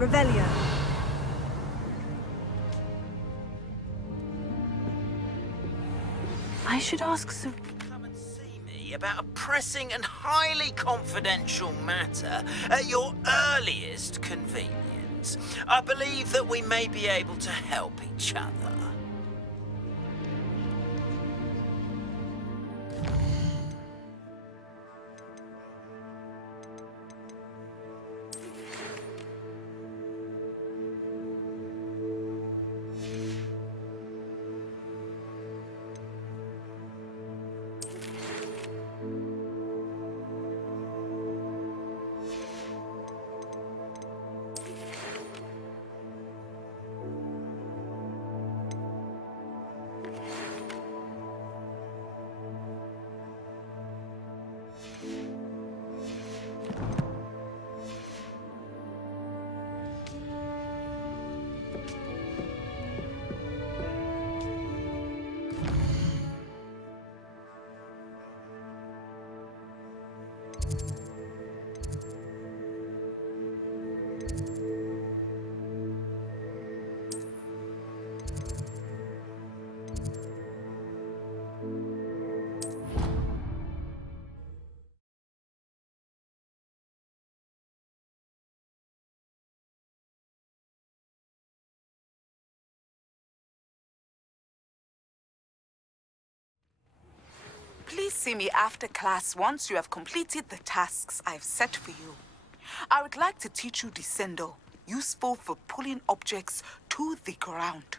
Revelio. I should ask Sir... Come and see me about a pressing and highly confidential matter at your earliest convenience. I believe that we may be able to help each other. Please see me after class once you have completed the tasks I've set for you. I would like to teach you Descendo, useful for pulling objects to the ground.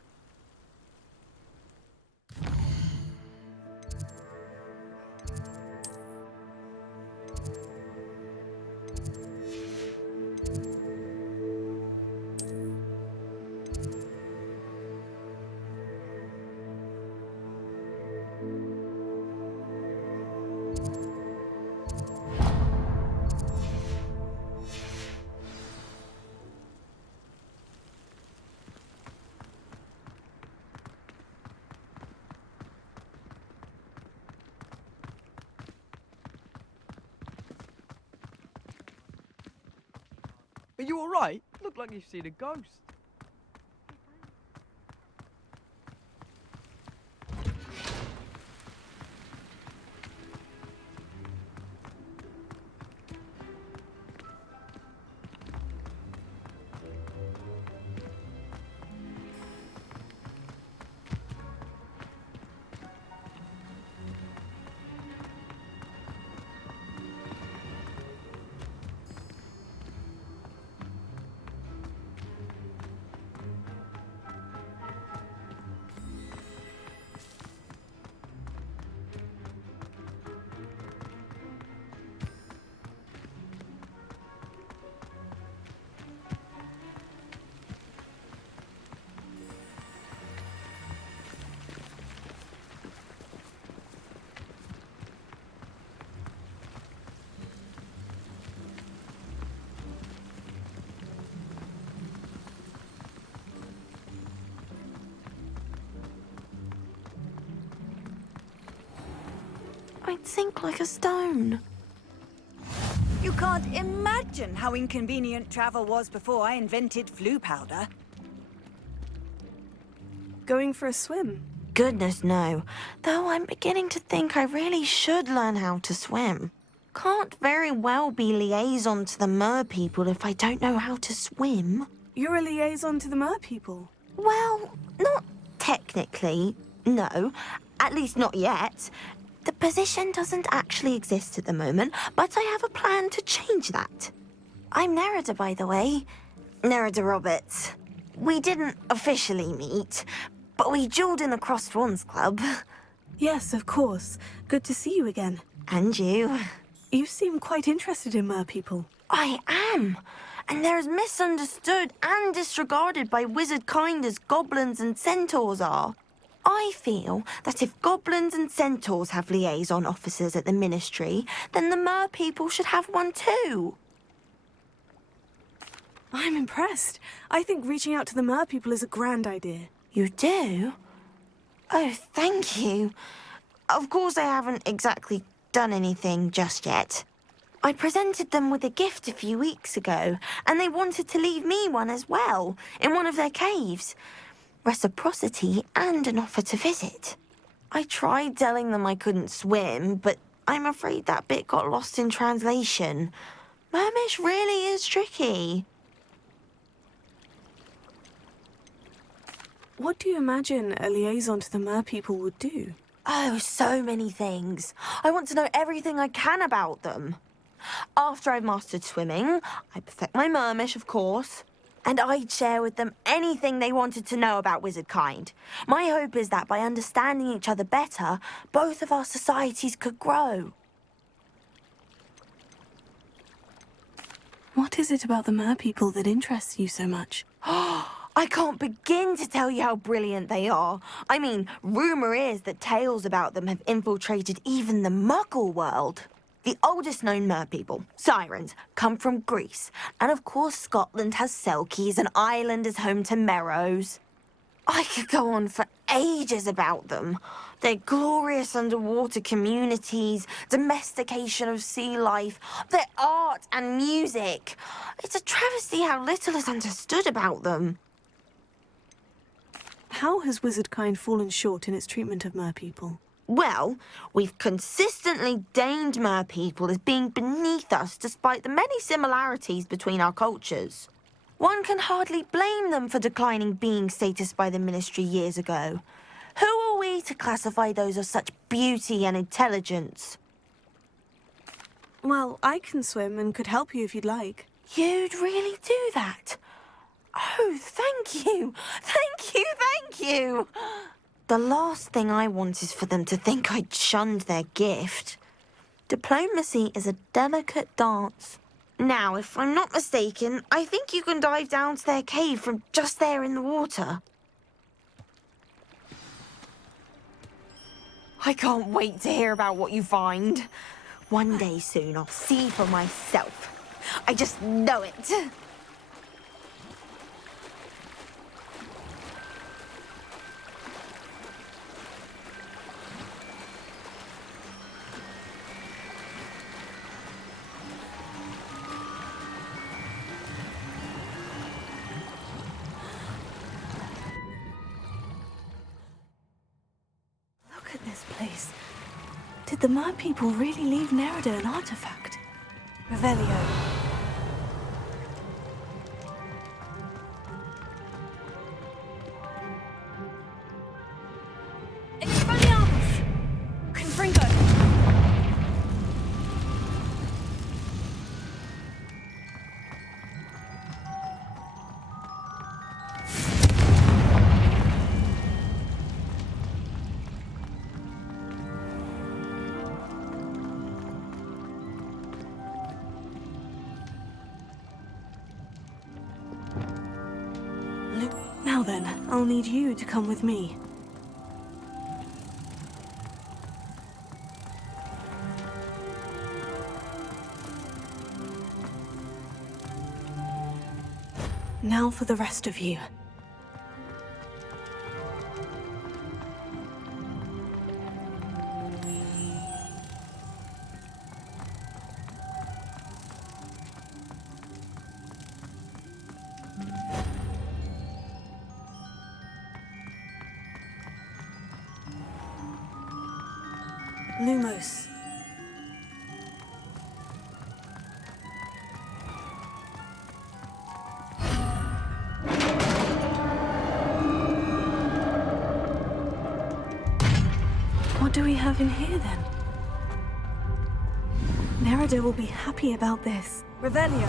Are you alright? Look like you've seen a ghost. I'd sink like a stone. You can't imagine how inconvenient travel was before I invented flu powder. Going for a swim? Goodness, no. Though I'm beginning to think I really should learn how to swim. Can't very well be liaison to the mer people if I don't know how to swim. You're a liaison to the mer people. Well, not technically, no. At least not yet. The position doesn't actually exist at the moment, but I have a plan to change that. I'm Nerida, by the way. Nerida Roberts. We didn't officially meet, but we duelled in the Crossed Wands Club. Yes, of course. Good to see you again. And you. You seem quite interested in mer people. I am. And they're as misunderstood and disregarded by wizard kind as goblins and centaurs are. I feel that if goblins and centaurs have liaison officers at the Ministry, then the mer people should have one too. I'm impressed. I think reaching out to the mer people is a grand idea. You do? Oh, thank you. Of course I haven't exactly done anything just yet. I presented them with a gift a few weeks ago, and they wanted to leave me one as well, in one of their caves. Reciprocity and an offer to visit. I tried telling them I couldn't swim, but I'm afraid that bit got lost in translation. Mermish really is tricky. What do you imagine a liaison to the Mer people would do? Oh, so many things. I want to know everything I can about them. After I've mastered swimming, I perfect my Mermish, of course, and I'd share with them anything they wanted to know about wizard kind. My hope is that by understanding each other better, both of our societies could grow. What is it about the Mer people that interests you so much? I can't begin to tell you how brilliant they are. I mean, rumour is that tales about them have infiltrated even the Muggle world. The oldest known Mer people, sirens, come from Greece. And of course Scotland has Selkies and Ireland is home to Merrows. I could go on for ages about them. Their glorious underwater communities, domestication of sea life, their art and music. It's a travesty how little is understood about them. How has wizard kind fallen short in its treatment of Mer people? Well, we've consistently deigned Mer people as being beneath us despite the many similarities between our cultures. One can hardly blame them for declining being status by the Ministry years ago. Who are we to classify those of such beauty and intelligence? Well, I can swim and could help you if you'd like. You'd really do that? Oh, thank you! Thank you, thank you! The last thing I want is for them to think I'd shunned their gift. Diplomacy is a delicate dance. Now, if I'm not mistaken, I think you can dive down to their cave from just there in the water. I can't wait to hear about what you find. One day soon, I'll see for myself. I just know it. Look at this place. Did the Mer people really leave Nerida an artifact? Revelio. Expelliarmus! Confringo! Now then, I'll need you to come with me. Now for the rest of you. Lumos. What do we have in here, then? Nerida will be happy about this. Revelio.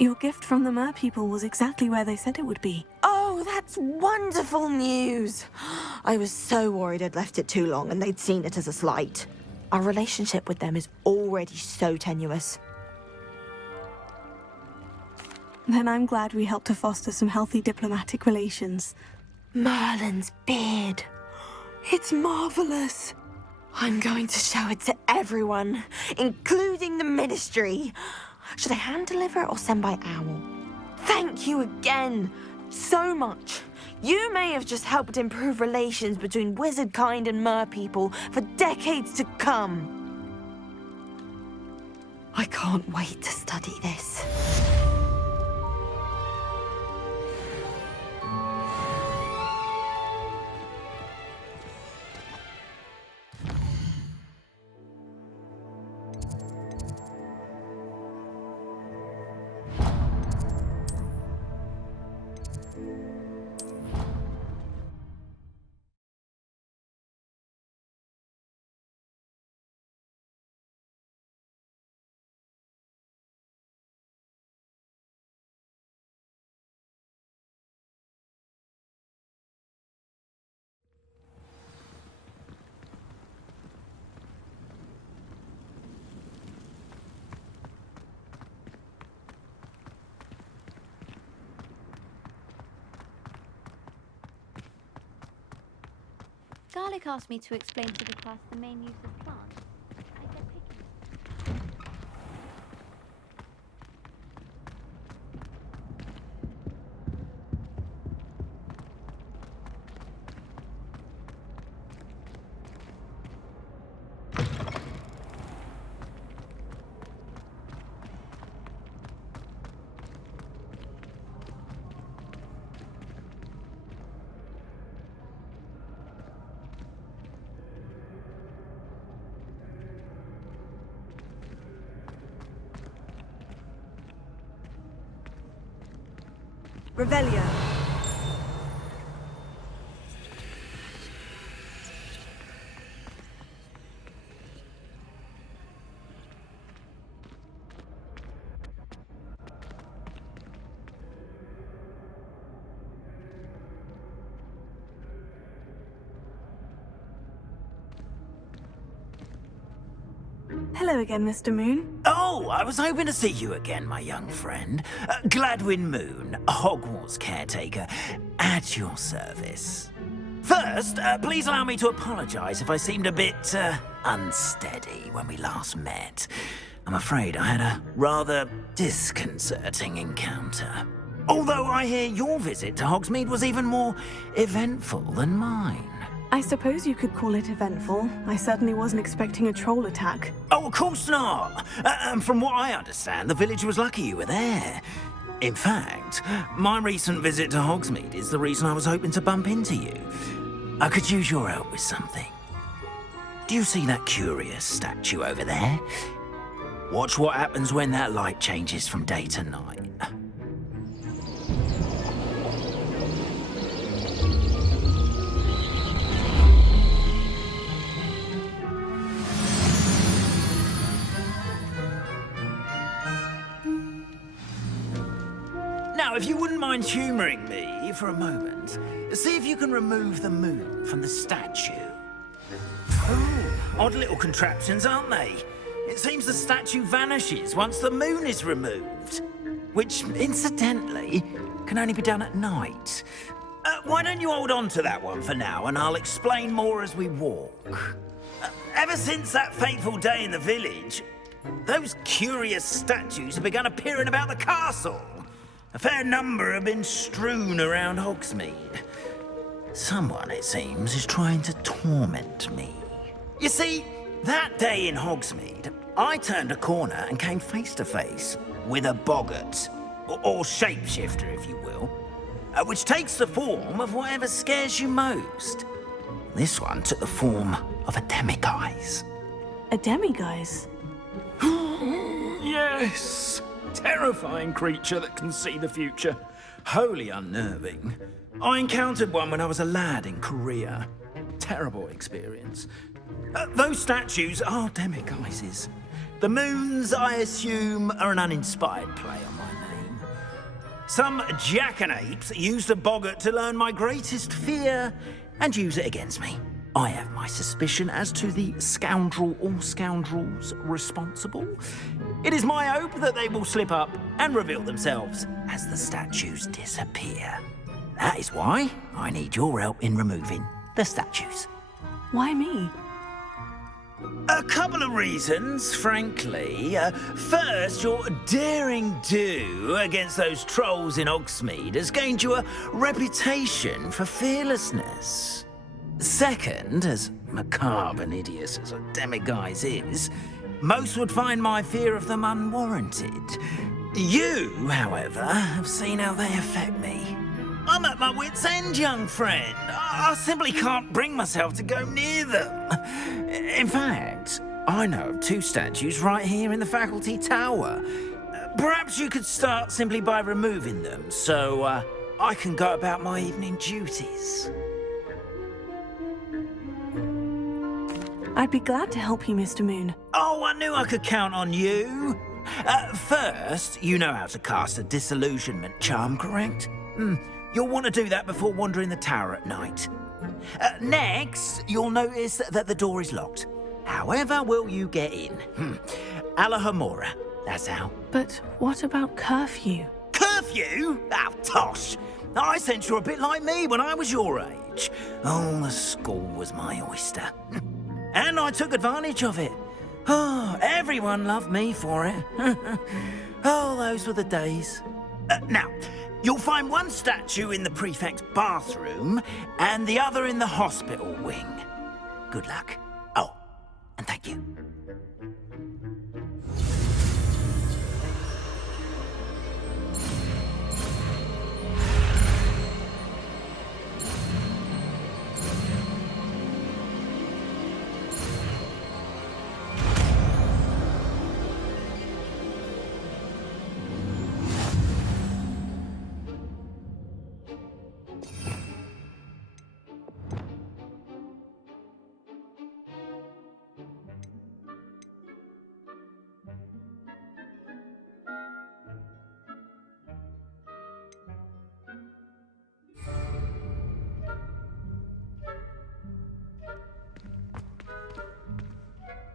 Your gift from the Mer people was exactly where they said it would be. Oh, that's wonderful news. I was so worried I'd left it too long and they'd seen it as a slight. Our relationship with them is already so tenuous. Then I'm glad we helped to foster some healthy diplomatic relations. Merlin's beard. It's marvelous. I'm going to show it to everyone, including the Ministry. Should I hand deliver it or send by owl? Thank you again so much. You may have just helped improve relations between wizard kind and mer people for decades to come. I can't wait to study this. Garlic asked me to explain to the class the main use of plants. I get picky. Revelio. Hello again, Mr. Moon. Oh, I was hoping to see you again, my young friend. Gladwin Moon, Hogwarts caretaker, at your service. First, please allow me to apologize if I seemed a bit, unsteady when we last met. I'm afraid I had a rather disconcerting encounter. Although I hear your visit to Hogsmeade was even more eventful than mine. I suppose you could call it eventful. I certainly wasn't expecting a troll attack. Oh, of course not. And from what I understand, the village was lucky you were there. In fact, my recent visit to Hogsmeade is the reason I was hoping to bump into you. I could use your help with something. Do you see that curious statue over there? Watch what happens when that light changes from day to night. Now, if you wouldn't mind humouring me for a moment, see if you can remove the moon from the statue. Oh, odd little contraptions, aren't they? It seems the statue vanishes once the moon is removed. Which, incidentally, can only be done at night. Why don't you hold on to that one for now, and I'll explain more as we walk. Ever since that fateful day in the village, those curious statues have begun appearing about the castle. A fair number have been strewn around Hogsmeade. Someone, it seems, is trying to torment me. You see, that day in Hogsmeade, I turned a corner and came face to face with a boggart, or shapeshifter, if you will, which takes the form of whatever scares you most. This one took the form of a demiguise. A demiguise? Yes! Terrifying creature that can see the future. Wholly unnerving. I encountered one when I was a lad in Korea. Terrible experience. Those statues are demiguises. The moons, I assume, are an uninspired play on my name. Some jackanapes used a boggart to learn my greatest fear and use it against me. I have my suspicion as to the scoundrel or scoundrels responsible. It is my hope that they will slip up and reveal themselves as the statues disappear. That is why I need your help in removing the statues. Why me? A couple of reasons, frankly. First, your daring do against those trolls in Hogsmeade has gained you a reputation for fearlessness. Second, as macabre and hideous as a demiguise is, most would find my fear of them unwarranted. You, however, have seen how they affect me. I'm at my wit's end, young friend. I simply can't bring myself to go near them. In fact, I know of 2 statues right here in the faculty tower. Perhaps you could start simply by removing them, so I can go about my evening duties. I'd be glad to help you, Mr. Moon. Oh, I knew I could count on you. First, you know how to cast a disillusionment charm, correct? You'll want to do that before wandering the tower at night. Next, you'll notice that the door is locked. However will you get in? Alohomora, that's how. But what about curfew? Curfew? Oh, tosh. I sense you're a bit like me when I was your age. Oh, the school was my oyster. And I took advantage of it. Oh, everyone loved me for it. Oh, those were the days. Now, you'll find one statue in the prefect's bathroom and the other in the hospital wing. Good luck. Oh, and thank you.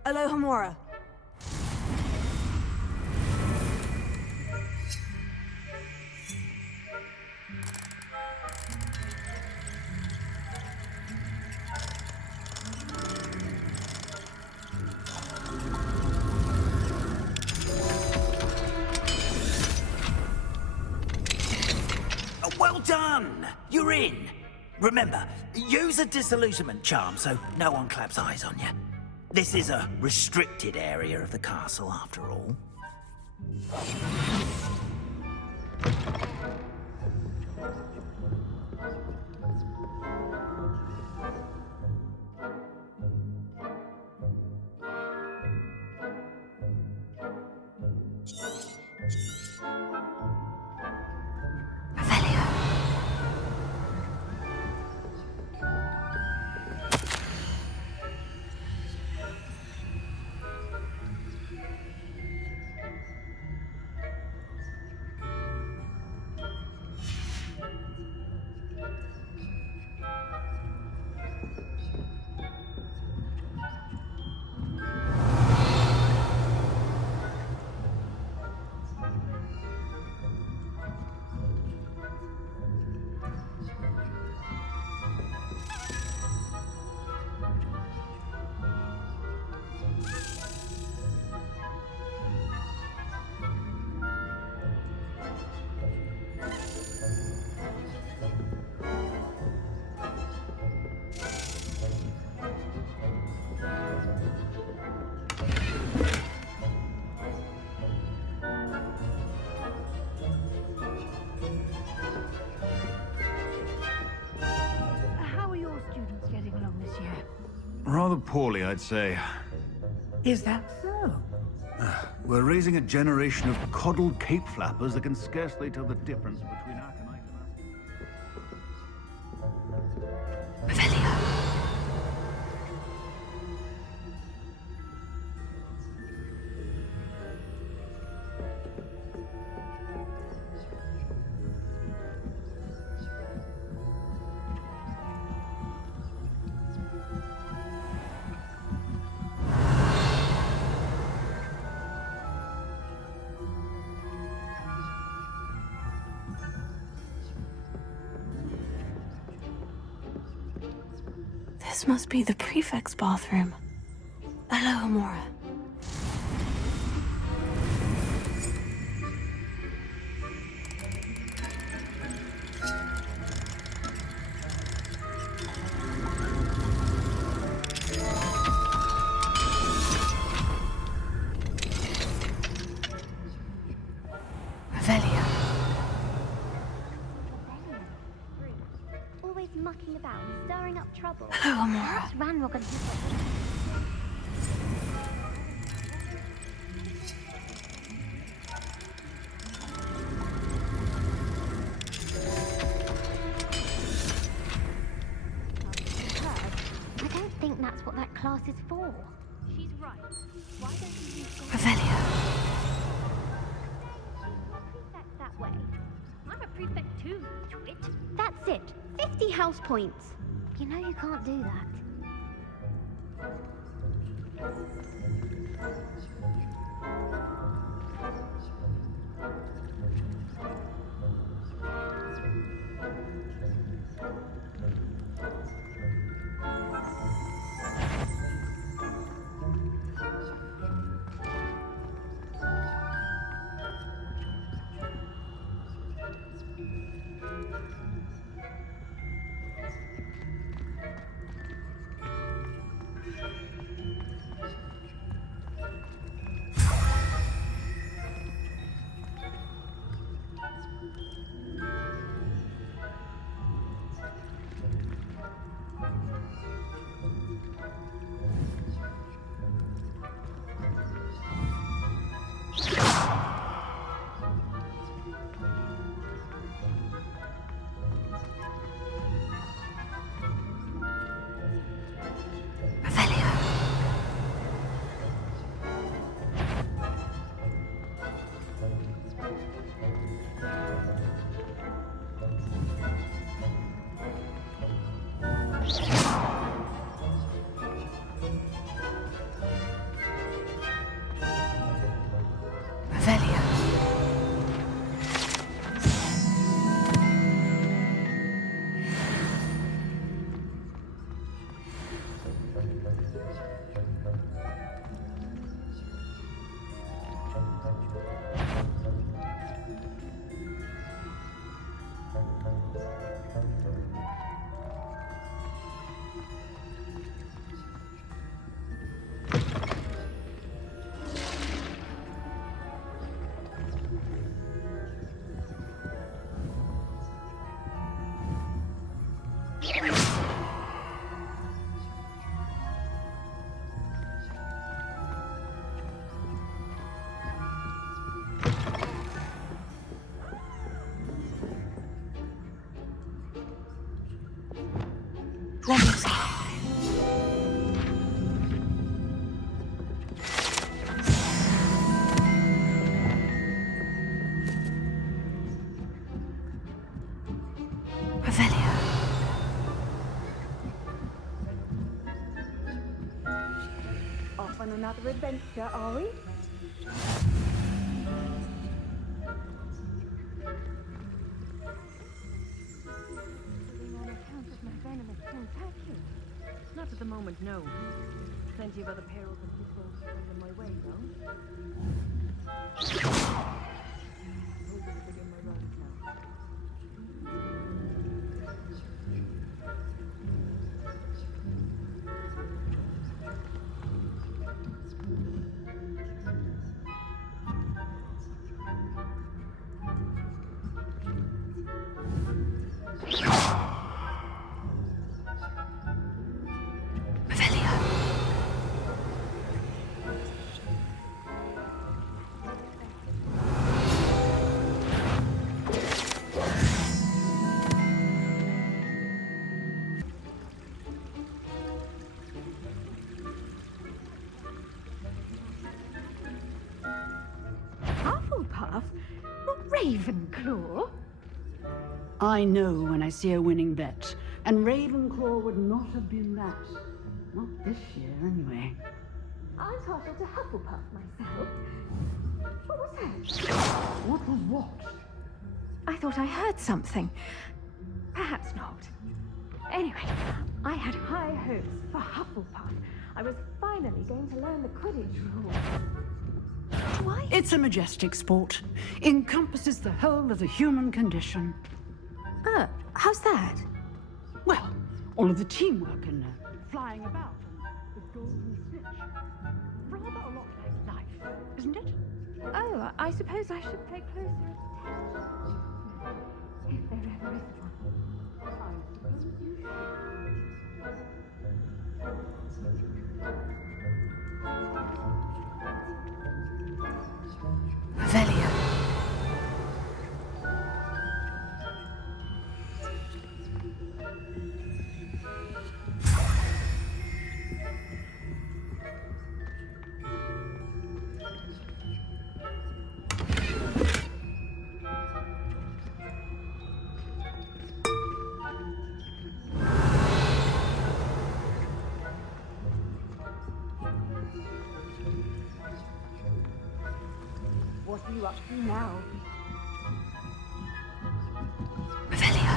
Alohomora. Well done! You're in. Remember, use a disillusionment charm so no one claps eyes on you. This is a restricted area of the castle, after all. Rather poorly, I'd say. Is that so? We're raising a generation of coddled cape flappers that can scarcely tell the difference between aconite and... This must be the prefect's bathroom. Alohomora. Always mucking about, stirring up trouble. Alohomora. What's Ranrock and his... I don't think that's what that class is for. She's right. Why don't you use Revelio. prefect that way? I'm a prefect too, twit. That's it. 50 house points. You know you can't do that. Leviosa. Revelio. Off on another adventure, are we? On account of my venomous tentacle? Not at the moment, no. Plenty of other perils and pitfalls thrown in my way, though. Suppose I should begin my rounds now. Hufflepuff? Not Ravenclaw? I know when I see a winning bet, and Ravenclaw would not have been that. Not this year, anyway. I'm partial to Hufflepuff myself. What was that? What was what? I thought I heard something. Perhaps not. Anyway, I had high hopes for Hufflepuff. I was finally going to learn the Quidditch rules. Why? It's a majestic sport. Encompasses the whole of the human condition. How's that? Well, all of the teamwork and flying about and the golden snitch. Rather a lot like life, isn't it? Oh, I suppose I should pay closer attention. If there ever is one. Revelio. What are you up to now? Revelio.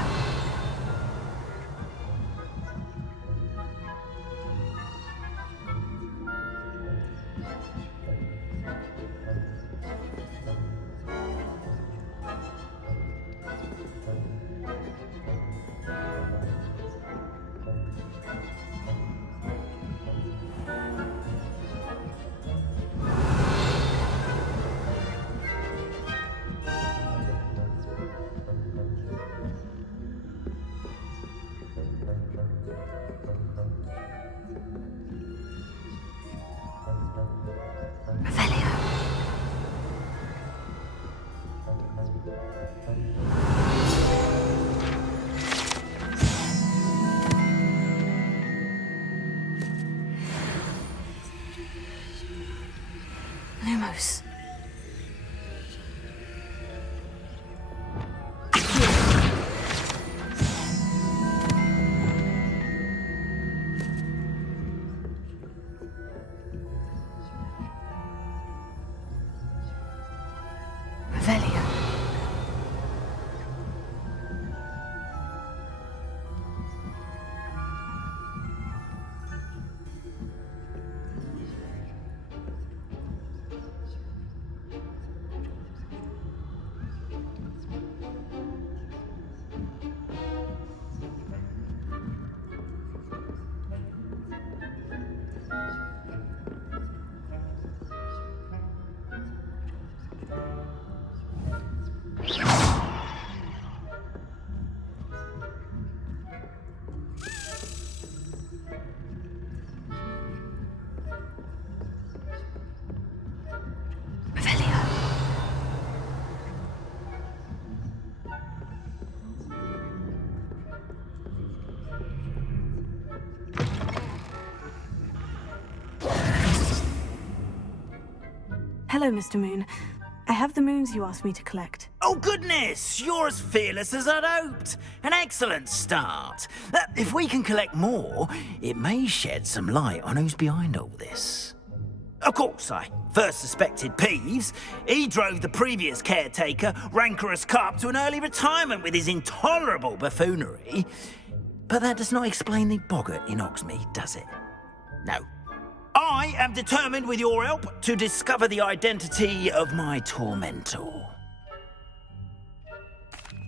Lumos. Revelio. Hello, Mr. Moon. I have the moons you asked me to collect. Oh, goodness! You're as fearless as I'd hoped. An excellent start. If we can collect more, it may shed some light on who's behind all this. Of course, I first suspected Peeves. He drove the previous caretaker, Rancorous Carp, to an early retirement with his intolerable buffoonery. But that does not explain the boggart in Hogsmeade, does it? No. I am determined, with your help, to discover the identity of my tormentor.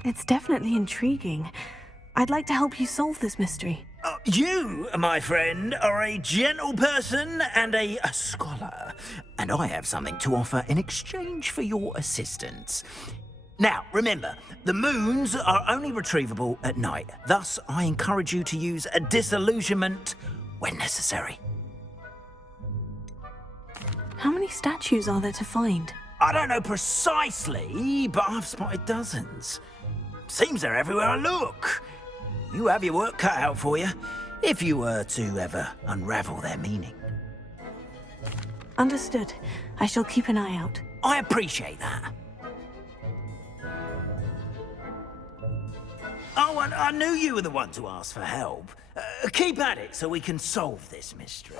It's definitely intriguing. I'd like to help you solve this mystery. You, my friend, are a gentle person and a scholar, and I have something to offer in exchange for your assistance. Now, remember, the moons are only retrievable at night. Thus, I encourage you to use a disillusionment when necessary. How many statues are there to find? I don't know precisely, but I've spotted dozens. Seems they're everywhere I look. You have your work cut out for you, if you were to ever unravel their meaning. Understood. I shall keep an eye out. I appreciate that. Oh, and I knew you were the one to ask for help. Keep at it so we can solve this mystery.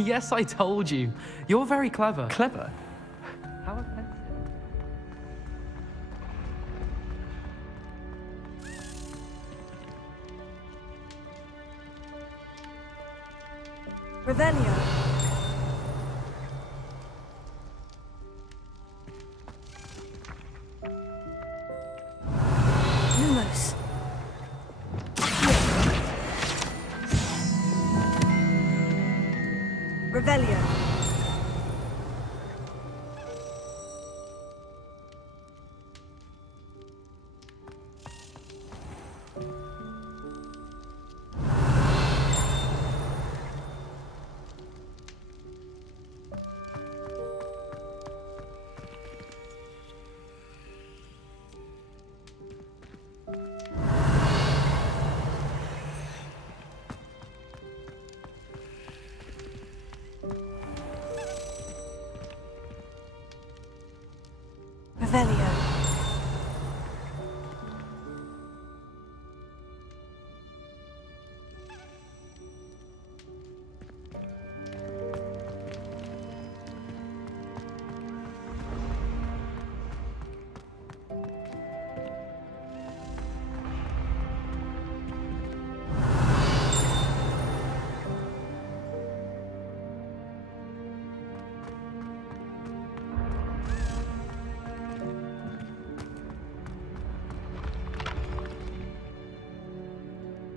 Yes, I told you. You're very clever. Clever? How offensive. Revelio. Lumos. Revelio. Revelio.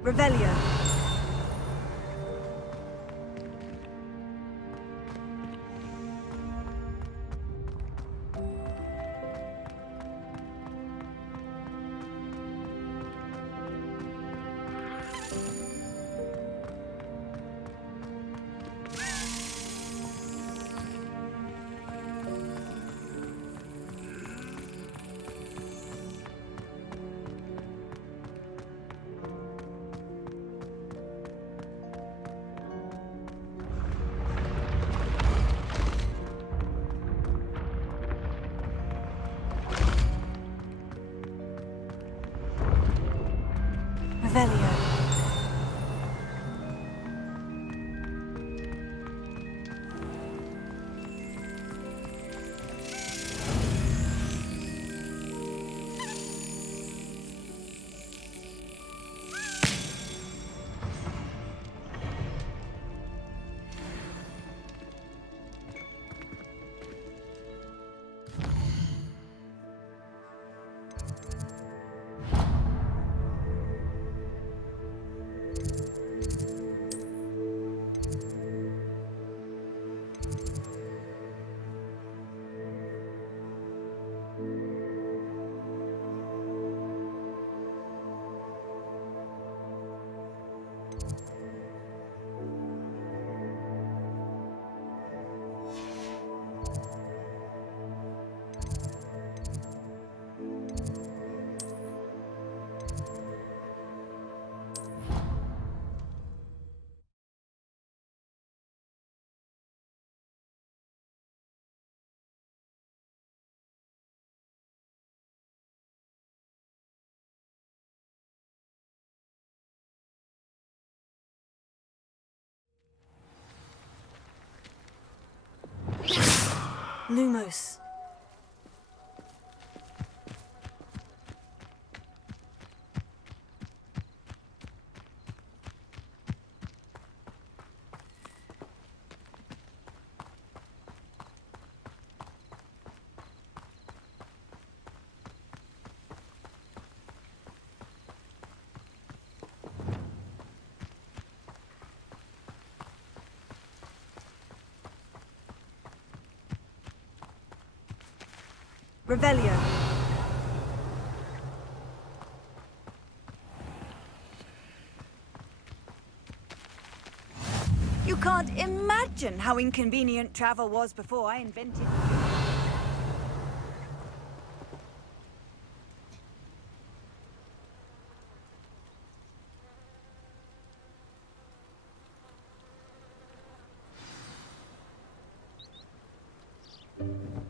Revelio. Revelio. Lumos. Revelio. You can't imagine how inconvenient travel was before I invented...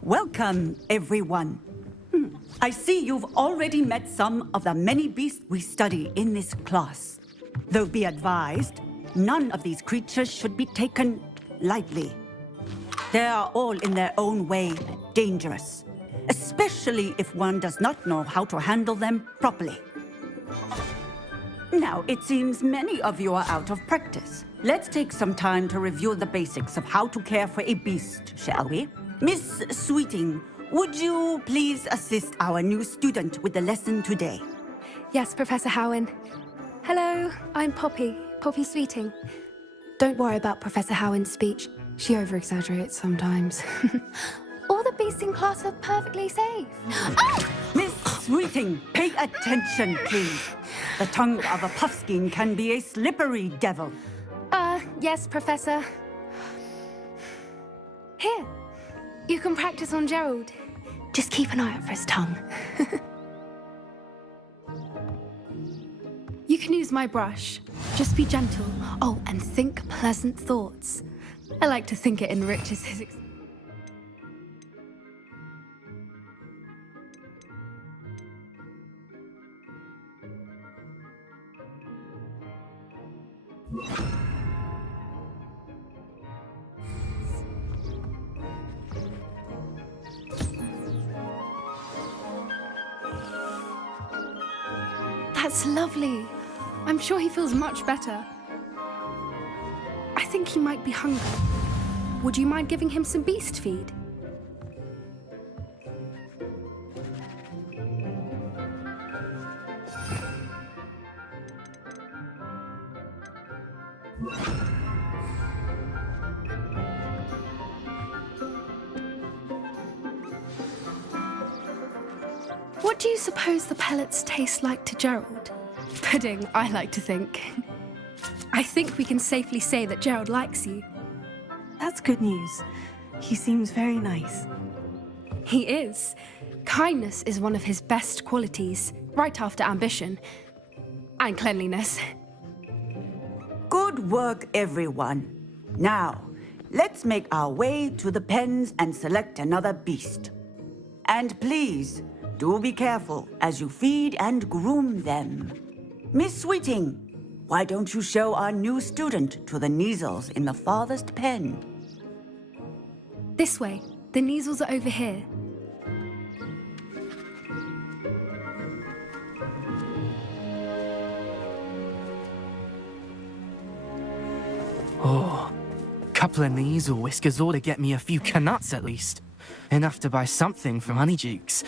Welcome, everyone. I see you've already met some of the many beasts we study in this class. Though be advised, none of these creatures should be taken lightly. They are all in their own way dangerous, especially if one does not know how to handle them properly. Now, it seems many of you are out of practice. Let's take some time to review the basics of how to care for a beast, shall we? Miss Sweeting, would you please assist our new student with the lesson today? Yes, Professor Howen. Hello, I'm Poppy Sweeting. Don't worry about Professor Howen's speech. She over-exaggerates sometimes. All the beasts in class are perfectly safe. Miss Sweeting, pay attention, please. The tongue of a puffskein can be a slippery devil. Yes, Professor. Here, you can practice on Gerald. Just keep an eye out for his tongue. You can use my brush. Just be gentle. Oh, and think pleasant thoughts. I like to think it enriches his experience. That's lovely. I'm sure he feels much better. I think he might be hungry. Would you mind giving him some beast feed? What do you suppose the pellets taste like to Gerald? Pudding, I like to think. I think we can safely say that Gerald likes you. That's good news. He seems very nice. He is. Kindness is one of his best qualities, right after ambition. And cleanliness. Good work, everyone. Now, let's make our way to the pens and select another beast. And please, do be careful as you feed and groom them. Miss Sweeting, why don't you show our new student to the Neasels in the farthest pen? This way. The Neasels are over here. Oh, couple of Neasel whiskers ought to get me a few canuts at least. Enough to buy something from Honeydukes.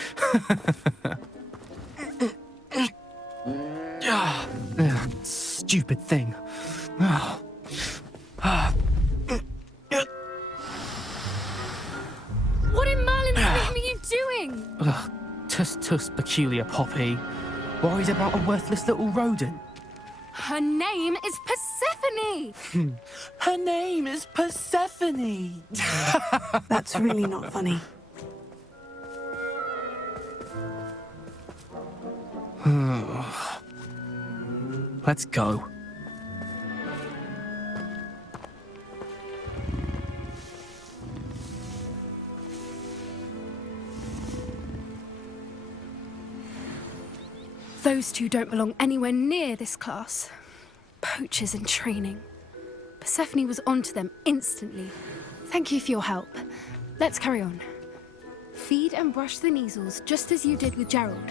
Stupid thing. What in Merlin's name are you doing? Tuss, peculiar Poppy. Worried about a worthless little rodent. Her name is Persephone! Her name is Persephone! That's really not funny. Let's go. Those two don't belong anywhere near this class. Poachers in training. Persephone was onto them instantly. Thank you for your help. Let's carry on. Feed and brush the Neasels just as you did with Gerald.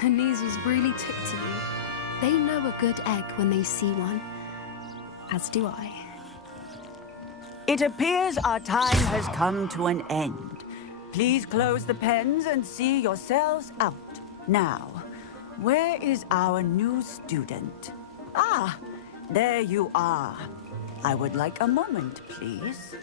The Neasels really took to you. They know a good egg when they see one. As do I. It appears our time has come to an end. Please close the pens and see yourselves out. Now, where is our new student? Ah, there you are. I would like a moment, please.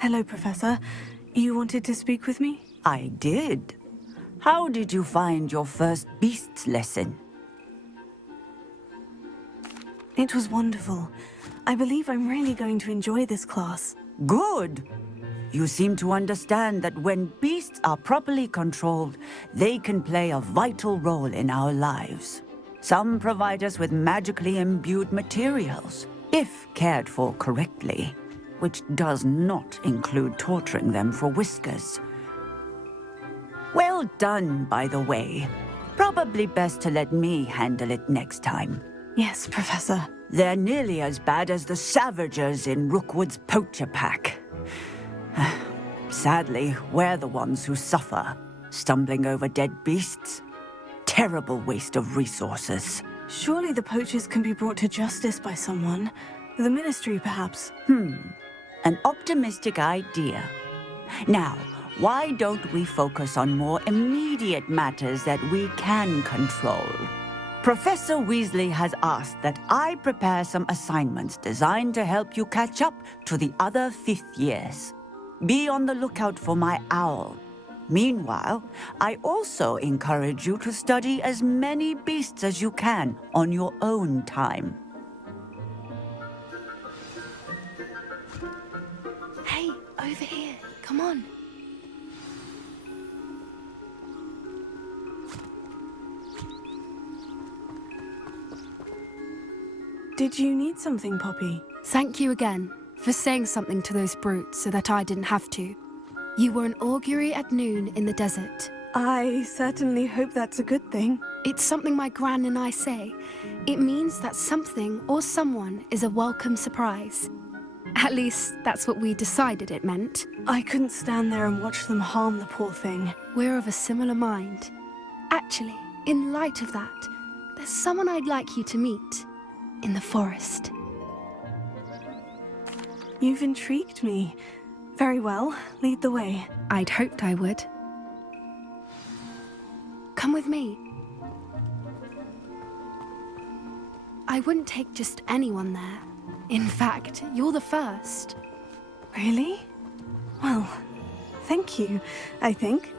Hello, Professor. You wanted to speak with me? I did. How did you find your first beasts lesson? It was wonderful. I believe I'm really going to enjoy this class. Good. You seem to understand that when beasts are properly controlled, they can play a vital role in our lives. Some provide us with magically imbued materials, if cared for correctly, which does not include torturing them for whiskers. Well done, by the way. Probably best to let me handle it next time. Yes, Professor. They're nearly as bad as the Savagers in Rookwood's poacher pack. Sadly, we're the ones who suffer, stumbling over dead beasts. Terrible waste of resources. Surely the poachers can be brought to justice by someone. The Ministry, perhaps. An optimistic idea. Now, why don't we focus on more immediate matters that we can control? Professor Weasley has asked that I prepare some assignments designed to help you catch up to the other 5th years. Be on the lookout for my owl. Meanwhile, I also encourage you to study as many beasts as you can on your own time. Hey, over here. Come on. Did you need something, Poppy? Thank you again for saying something to those brutes so that I didn't have to. You were an augury at noon in the desert. I certainly hope that's a good thing. It's something my gran and I say. It means that something or someone is a welcome surprise. At least, that's what we decided it meant. I couldn't stand there and watch them harm the poor thing. We're of a similar mind. Actually, in light of that, there's someone I'd like you to meet. In the forest. You've intrigued me. Very well, lead the way. I'd hoped I would. Come with me. I wouldn't take just anyone there. In fact, you're the first. Really? Well, thank you, I think.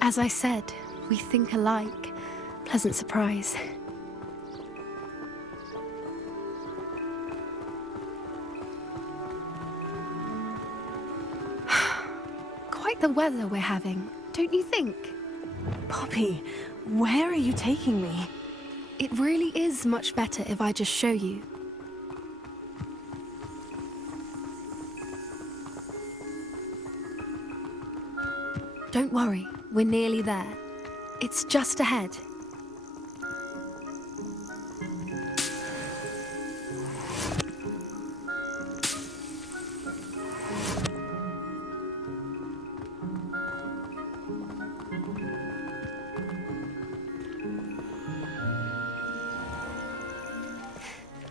As I said, we think alike. Pleasant surprise. Quite the weather we're having, don't you think? Poppy, where are you taking me? It really is much better if I just show you. Don't worry, we're nearly there. It's just ahead.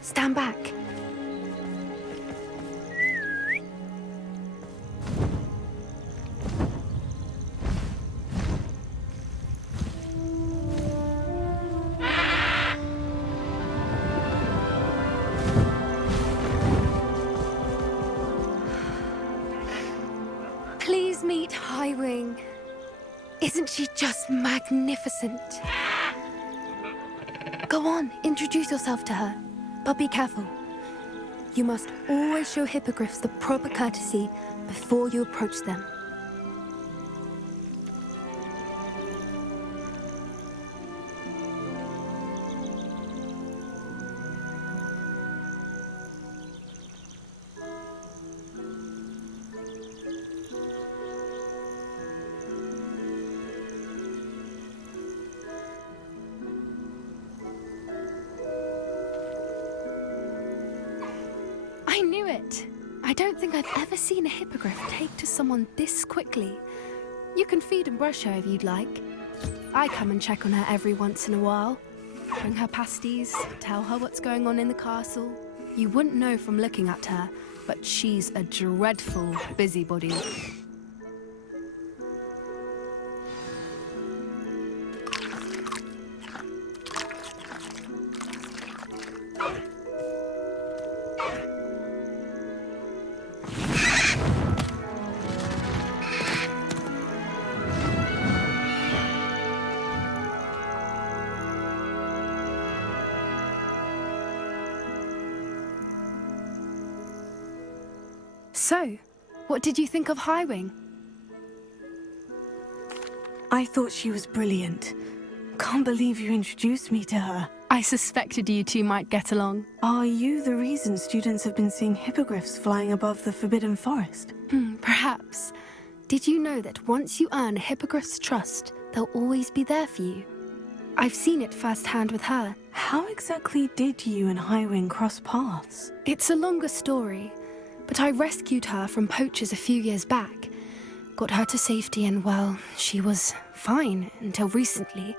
Stand back. Please meet Highwing. Isn't she just magnificent? Go on, introduce yourself to her. But be careful. You must always show hippogriffs the proper courtesy before you approach them. I knew it! I don't think I've ever seen a hippogriff take to someone this quickly. You can feed and brush her if you'd like. I come and check on her every once in a while. Bring her pasties, tell her what's going on in the castle. You wouldn't know from looking at her, but she's a dreadful busybody. So, what did you think of Highwing? I thought she was brilliant. Can't believe you introduced me to her. I suspected you two might get along. Are you the reason students have been seeing hippogriffs flying above the Forbidden Forest? Perhaps. Did you know that once you earn a hippogriff's trust, they'll always be there for you? I've seen it firsthand with her. How exactly did you and Highwing cross paths? It's a longer story, but I rescued her from poachers a few years back. Got her to safety and, well, she was fine until recently.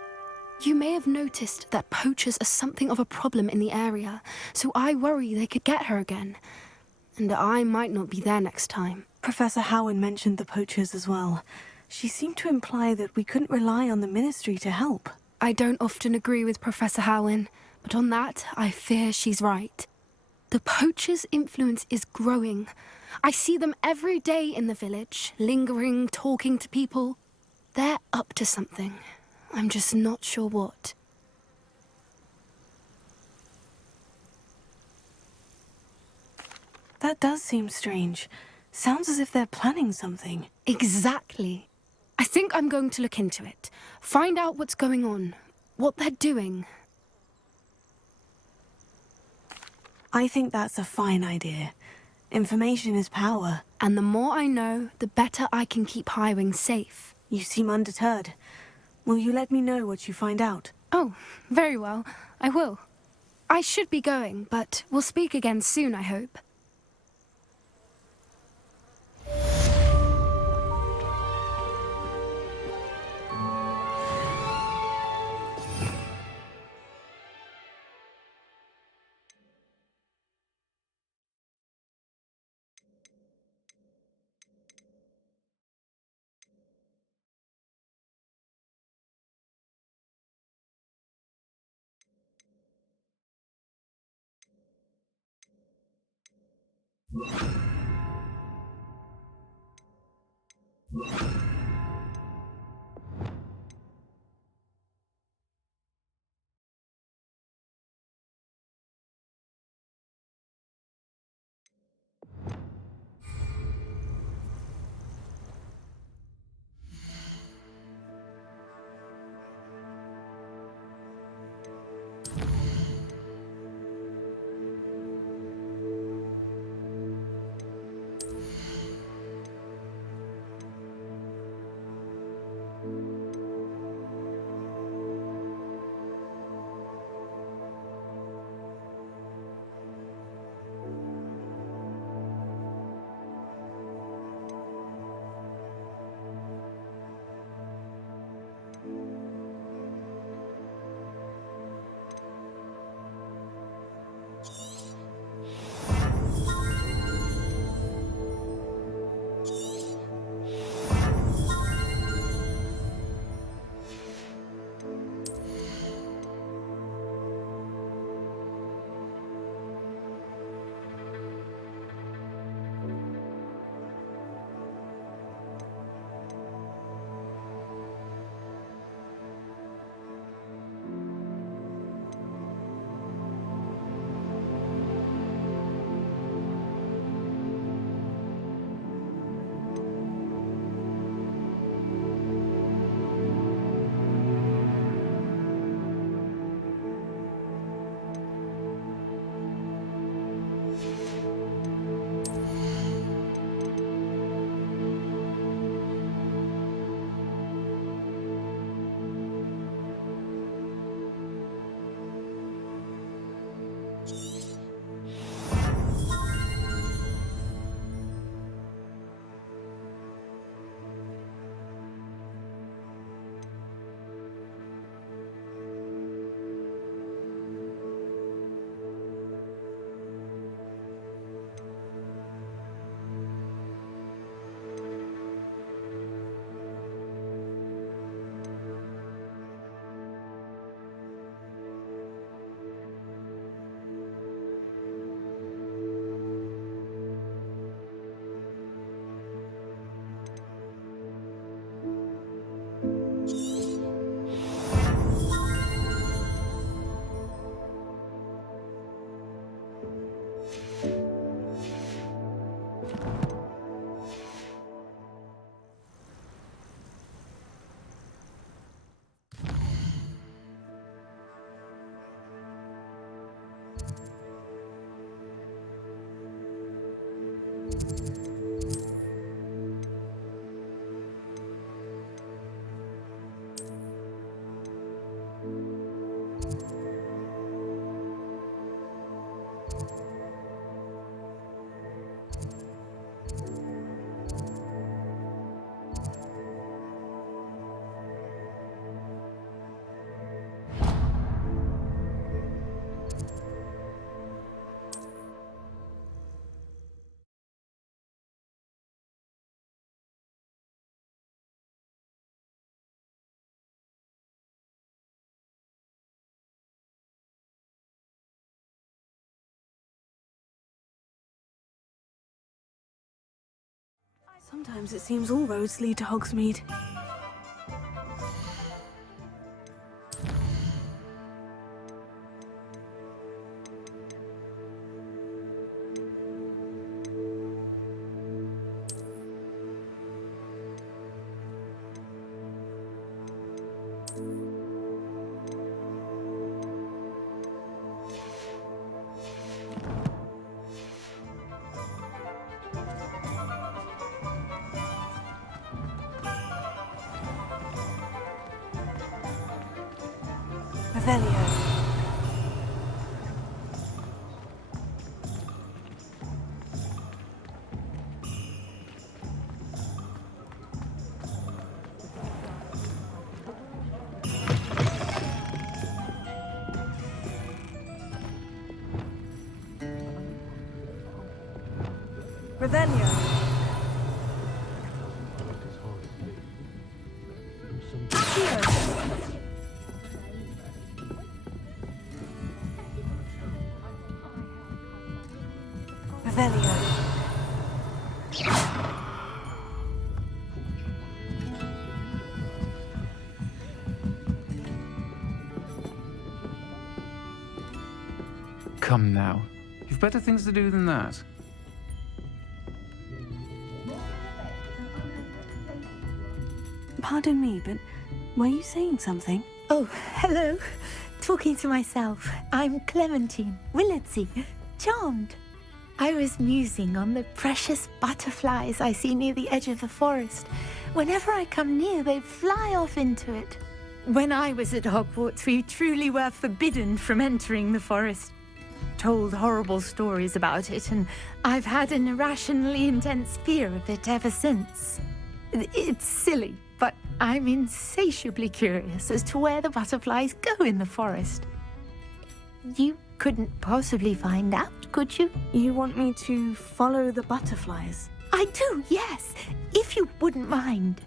You may have noticed that poachers are something of a problem in the area, so I worry they could get her again. And I might not be there next time. Professor Howin mentioned the poachers as well. She seemed to imply that we couldn't rely on the Ministry to help. I don't often agree with Professor Howin, but on that, I fear she's right. The poachers' influence is growing. I see them every day in the village, lingering, talking to people. They're up to something. I'm just not sure what. That does seem strange. Sounds as if they're planning something. Exactly. I think I'm going to look into it. Find out what's going on, what they're doing. I think that's a fine idea. Information is power. And the more I know, the better I can keep Highwing safe. You seem undeterred. Will you let me know what you find out? Oh, very well. I will. I should be going, but we'll speak again soon, I hope. Sometimes it seems all roads lead to Hogsmeade. Revelio. Revelio. Revelio. Come now. You've better things to do than that. Pardon me, but were you saying something? Oh, hello. Talking to myself. I'm Clementine, Willardsey. Charmed. I was musing on the precious butterflies I see near the edge of the forest. Whenever I come near, they fly off into it. When I was at Hogwarts, we truly were forbidden from entering the forest. Told horrible stories about it, and I've had an irrationally intense fear of it ever since. It's silly, but I'm insatiably curious as to where the butterflies go in the forest. You couldn't possibly find out, could you? You want me to follow the butterflies? I do, yes, if you wouldn't mind.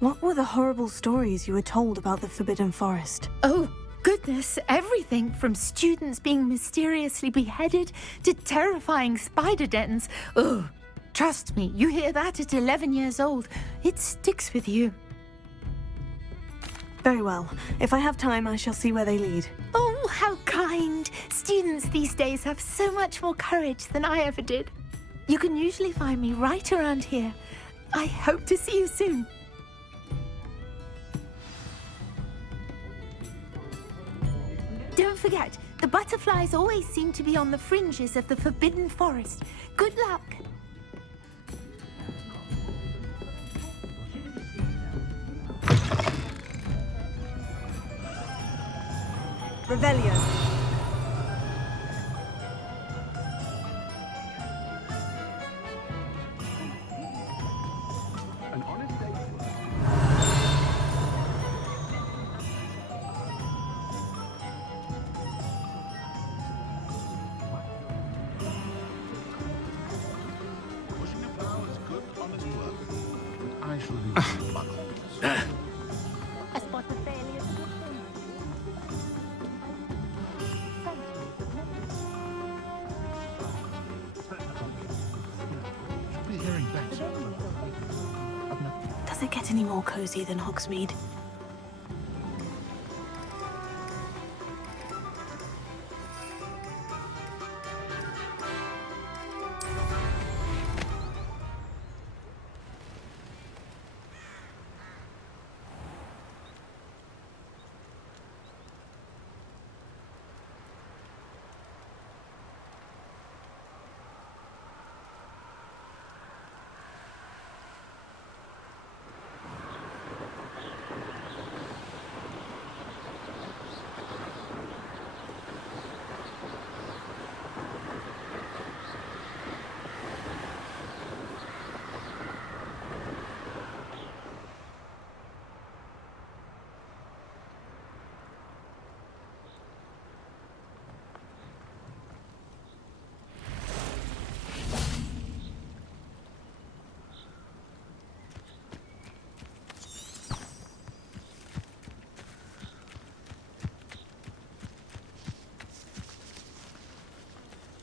What were the horrible stories you were told about the Forbidden Forest? Oh, goodness, everything from students being mysteriously beheaded to terrifying spider dens. Oh, trust me, you hear that at 11 years old, it sticks with you. Very well. If I have time, I shall see where they lead. Oh, how kind. Students these days have so much more courage than I ever did. You can usually find me right around here. I hope to see you soon. Don't forget, the butterflies always seem to be on the fringes of the Forbidden Forest. Good luck. Revelio. An honest day's work. Pushing a plow is good, honest work. But I shall leave buckles. I spot the failure. Does it get any more cozy than Hogsmeade?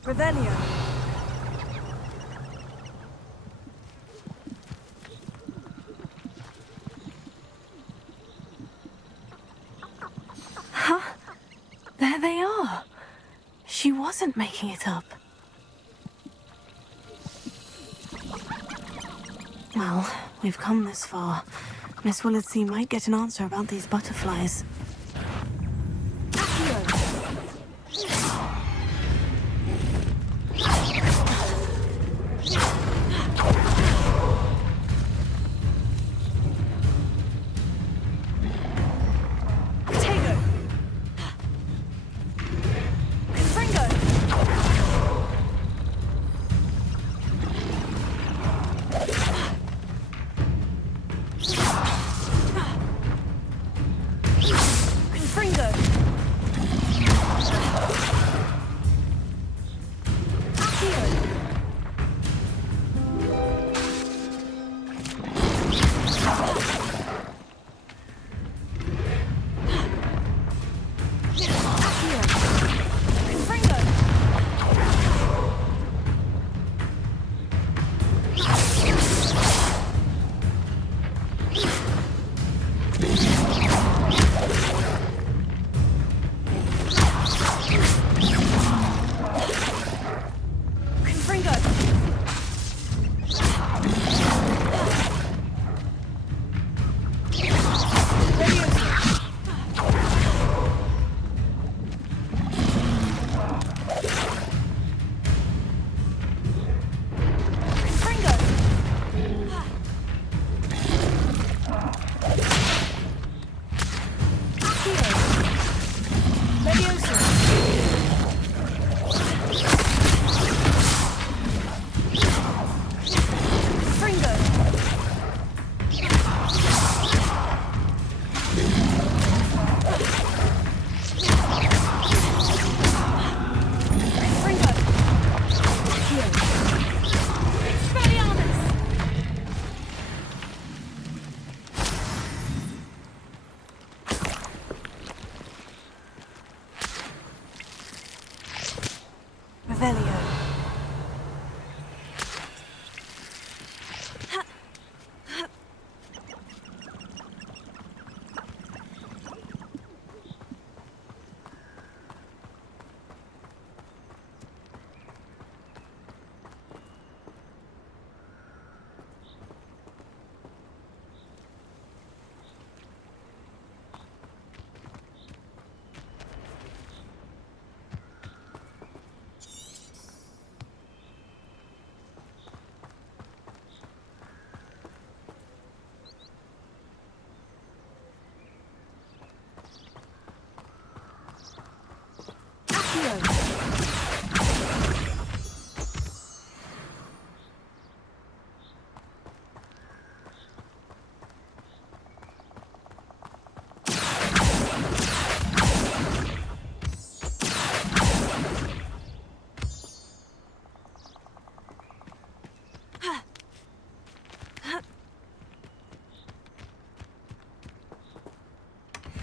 Revelio. Huh? There they are. She wasn't making it up. Well, we've come this far. Miss Willardsey might get an answer about these butterflies.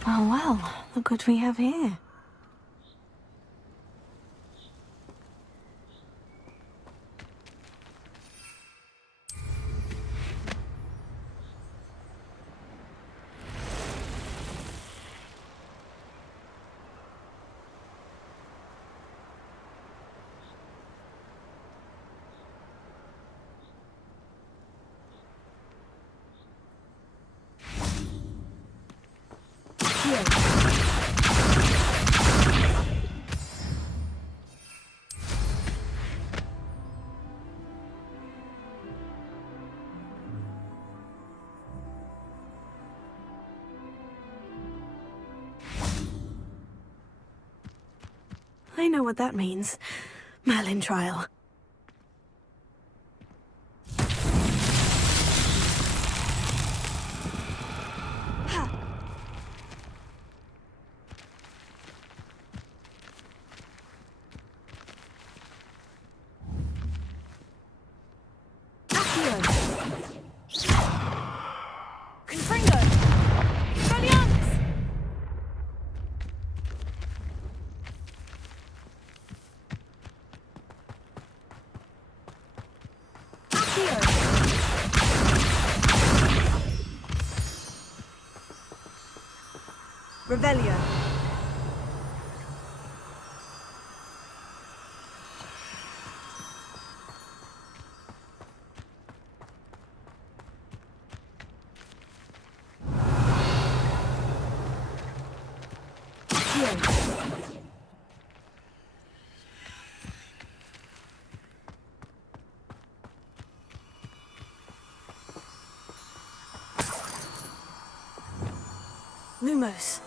Oh well, look what we have here. I know what that means. Merlin trial. Revelio. Lumos.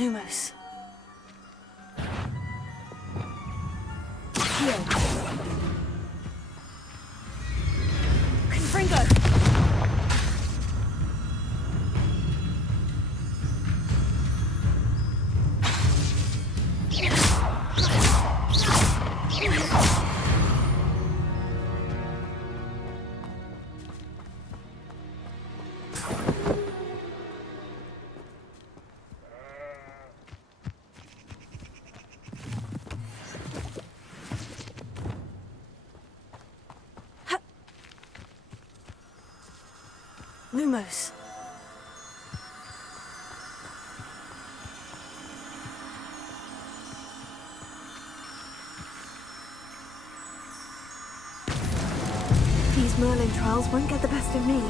Lumos. Confringo. Lumos. These Merlin trials won't get the best of me.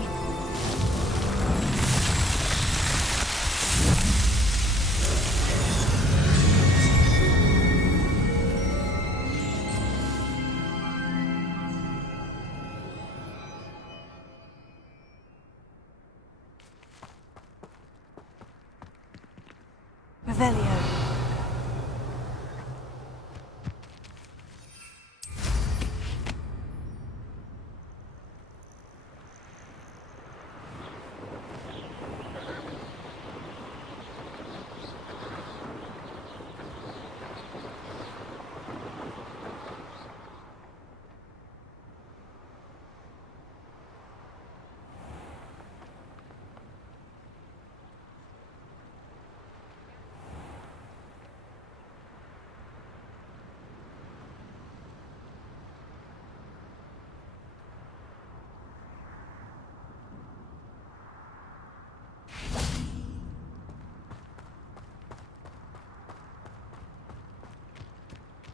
Revelio.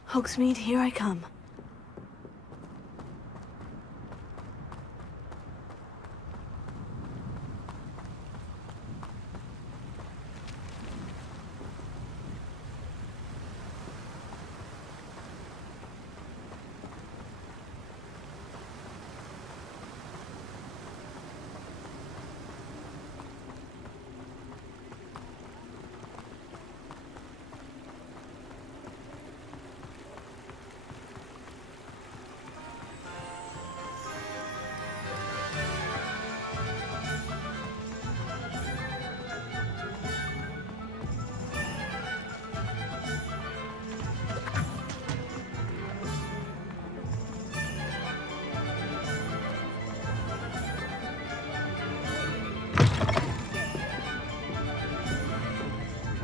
Hogsmeade, here I come.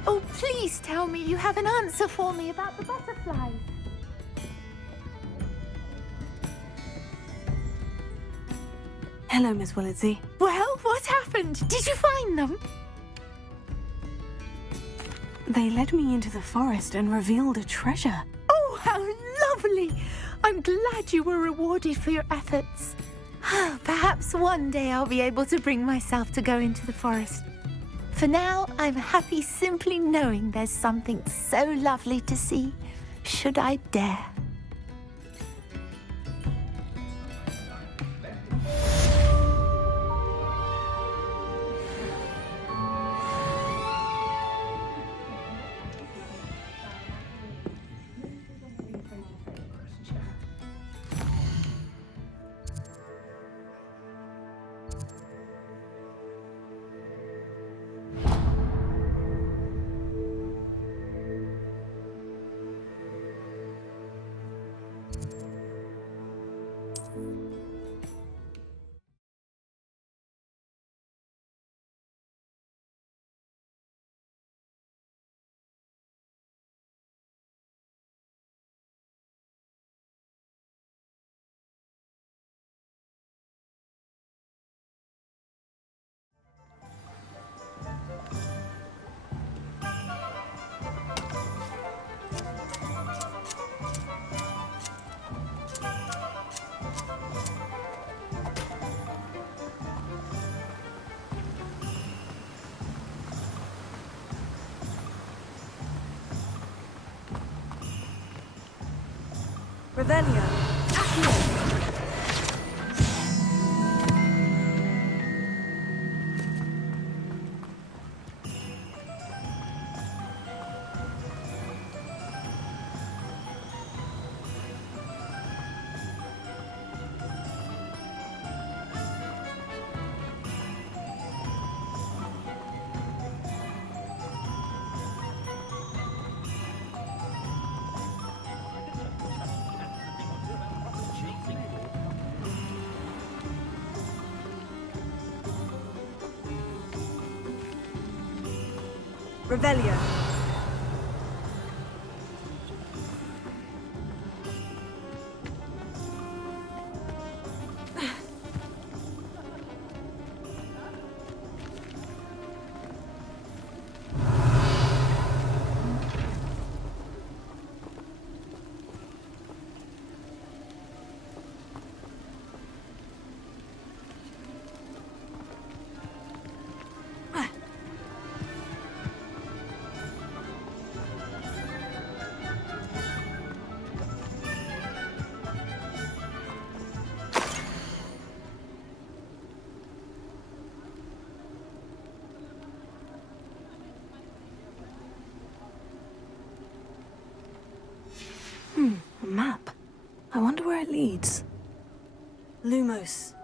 Oh, please tell me you have an answer for me about the butterflies. Hello, Miss Willardsey. Well, what happened? Did you find them? They led me into the forest and revealed a treasure. Oh, how lovely! I'm glad you were rewarded for your efforts. Perhaps one day I'll be able to bring myself to go into the forest. For now, I'm happy simply knowing there's something so lovely to see, should I dare. Revelio. Accio. Revelio. A map. I wonder where it leads. Lumos.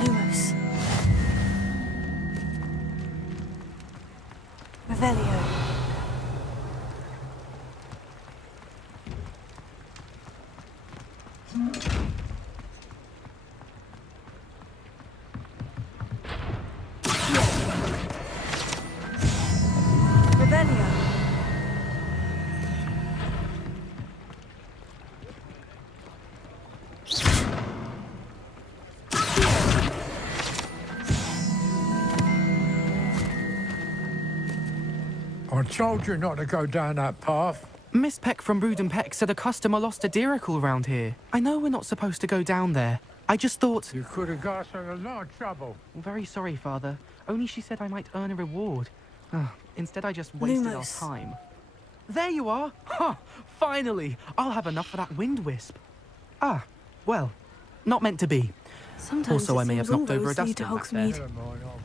Lumos. Revelio. Revelio. I told you not to go down that path. Miss Peck from Brood and Peck said a customer lost a diricle round here. I know we're not supposed to go down there. I just thought... You could have got us in a lot of trouble. I'm very sorry, Father. Only she said I might earn a reward. Instead, I just wasted our Lumos. time. There you are! Ha! Finally! I'll have enough for that wind wisp. Ah, well, not meant to be. Sometimes Also, it I may seems have knocked all over a roads lead dustbin to back there. Hogsmeade. Never mind, I'll-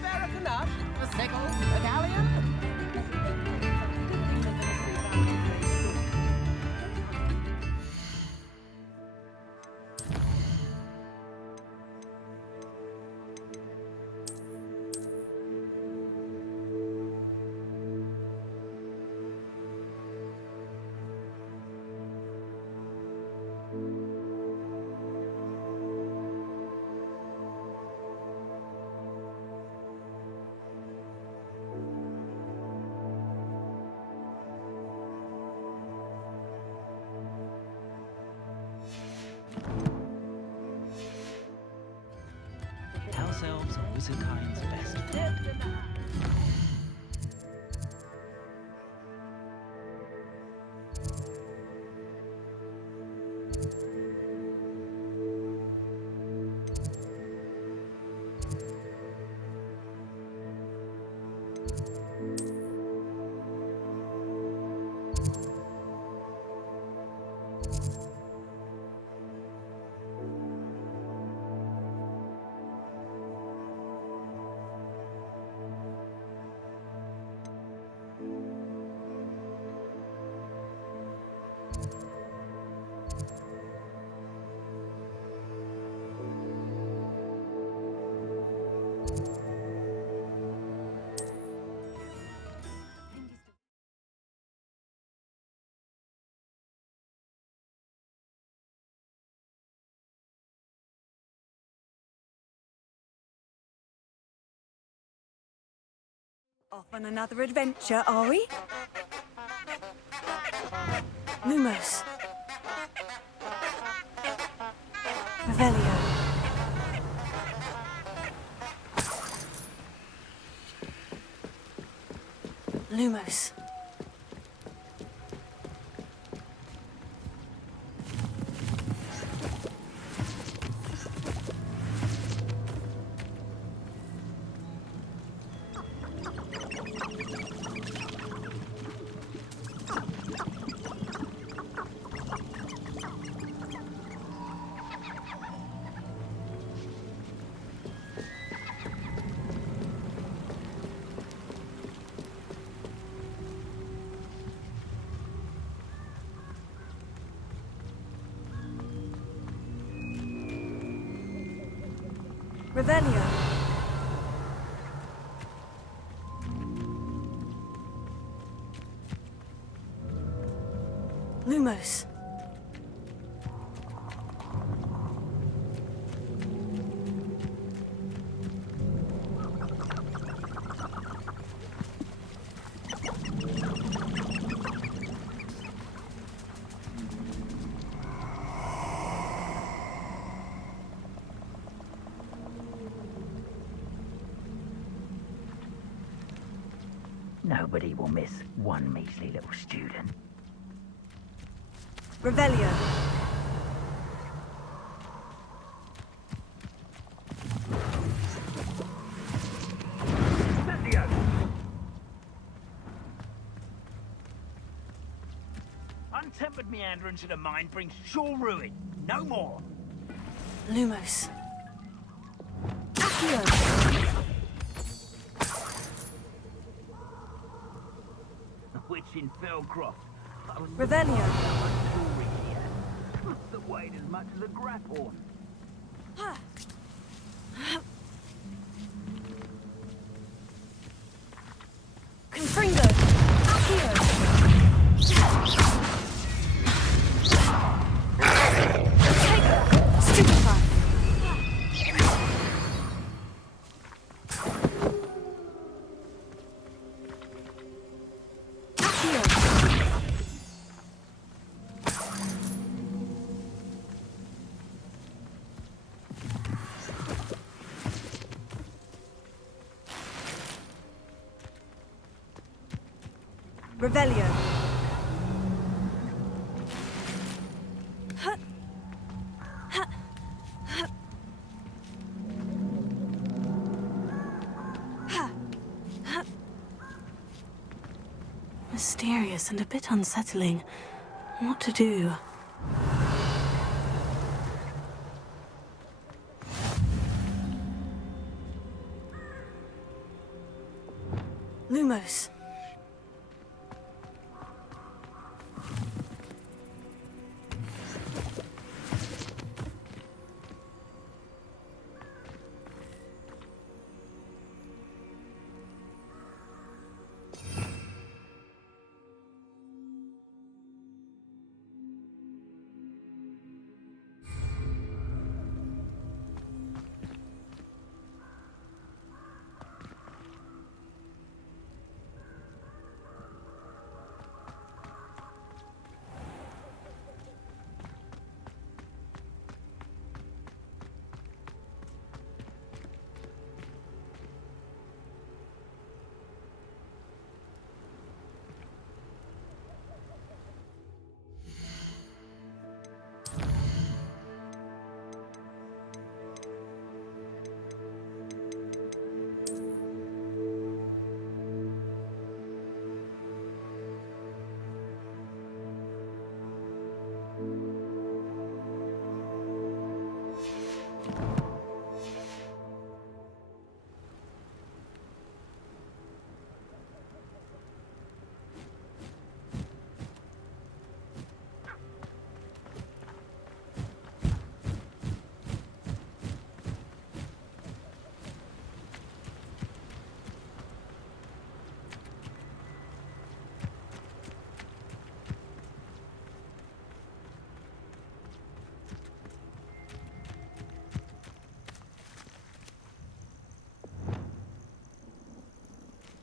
Fair enough. A sickle, a galleon. House elves are wizardkind's best friend. Off on another adventure, are we? Lumos. Revelio. Lumos. Revelio. Lumos. Nobody will miss one measly little student. Revelio. Untempered meanderance of the mind brings sure ruin. No more. Lumos. Witch in Felcroft. Revelio. That weighed as much as a grapphorn. Confringo. Accio. Stupefy. Revelio. Mysterious and a bit unsettling. What to do? Lumos.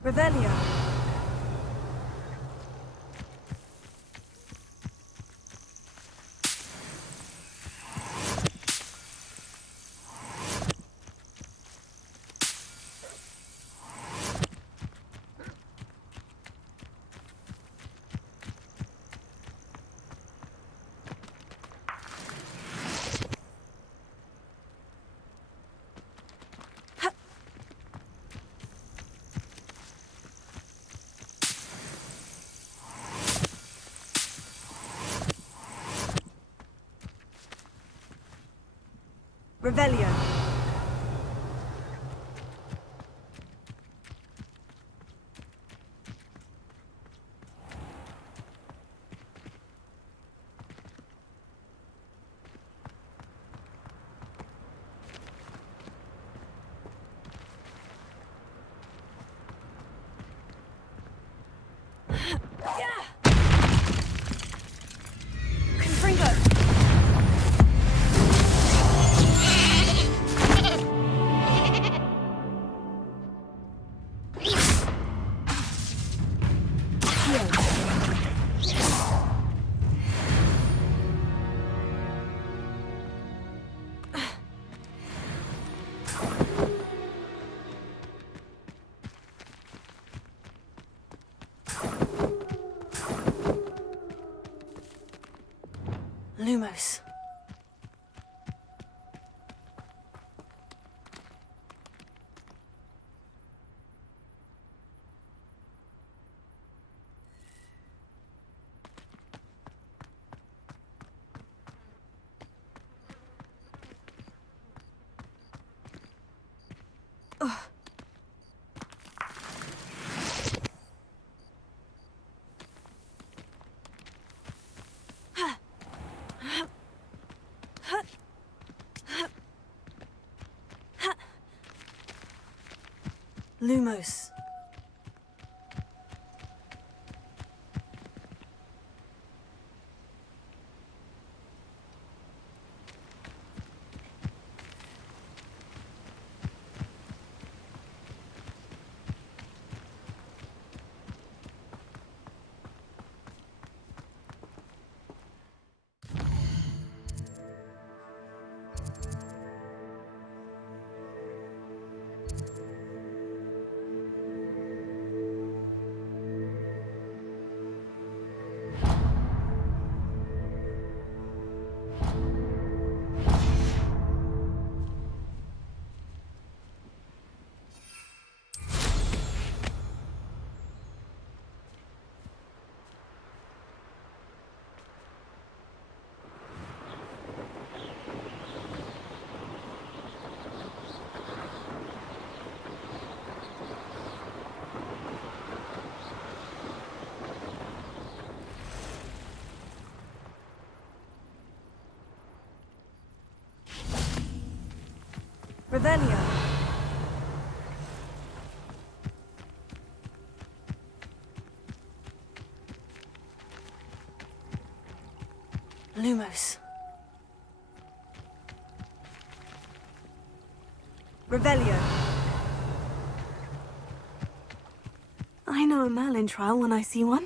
Revelio. Revelio. Lumos. Lumos. Revelio. Lumos. Revelio. I know a Merlin trial when I see one.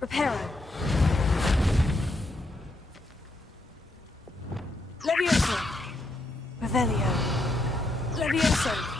Reparo. Levioso. Revelio. Levioso.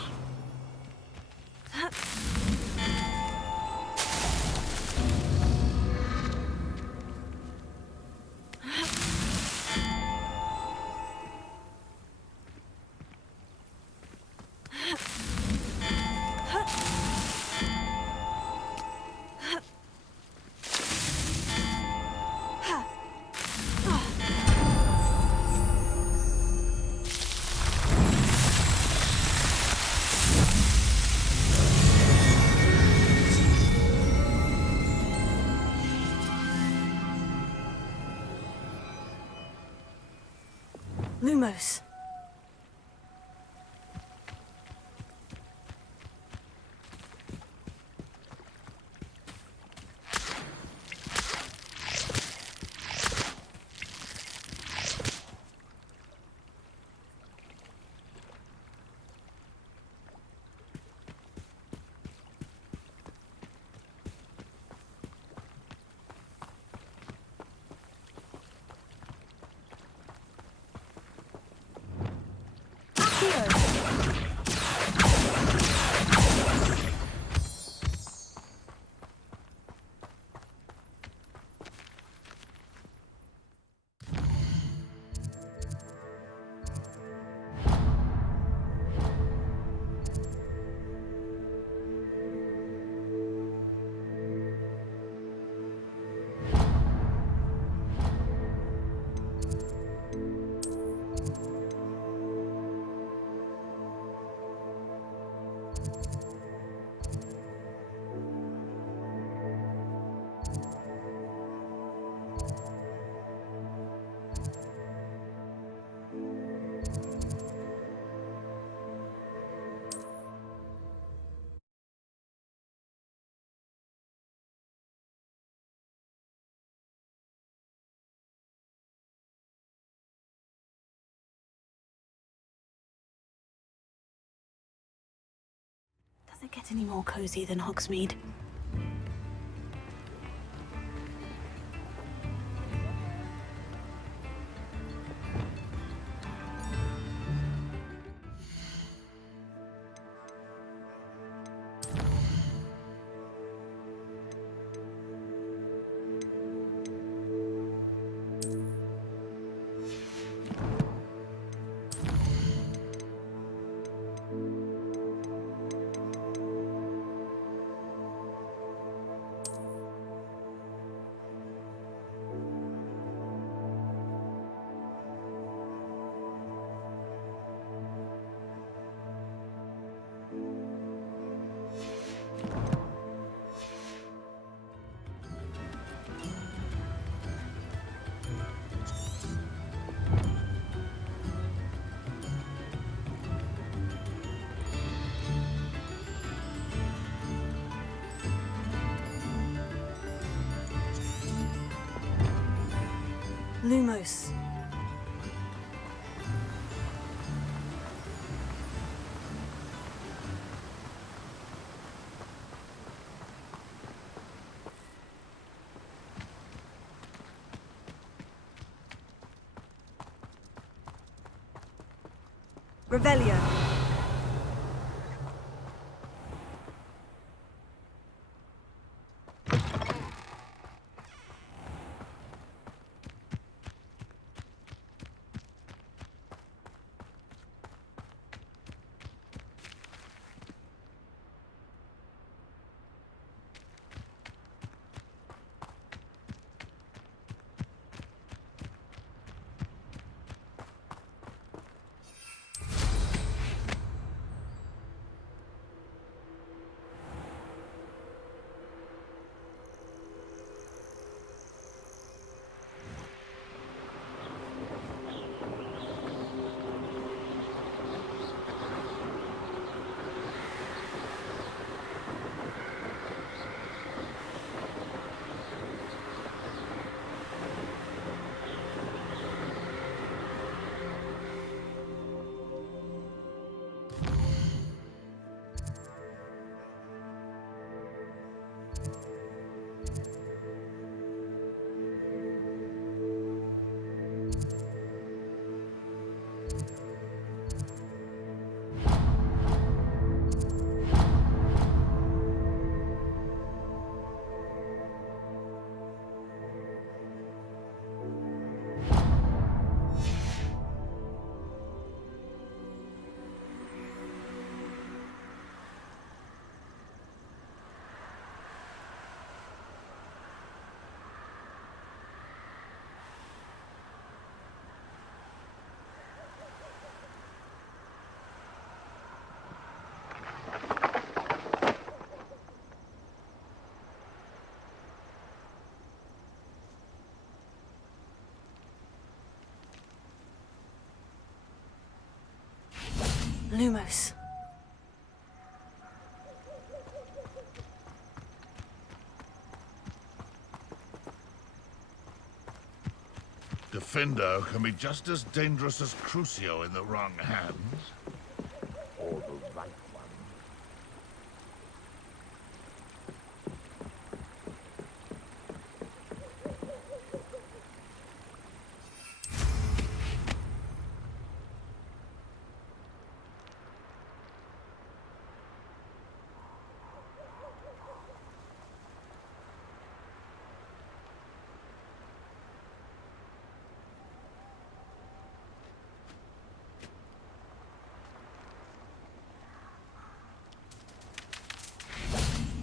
Lumos. Revelio! Does it get any more cozy than Hogsmeade? Lumos. Revelio. Lumos. Defendo can be just as dangerous as Crucio in the wrong hands. Or the right one.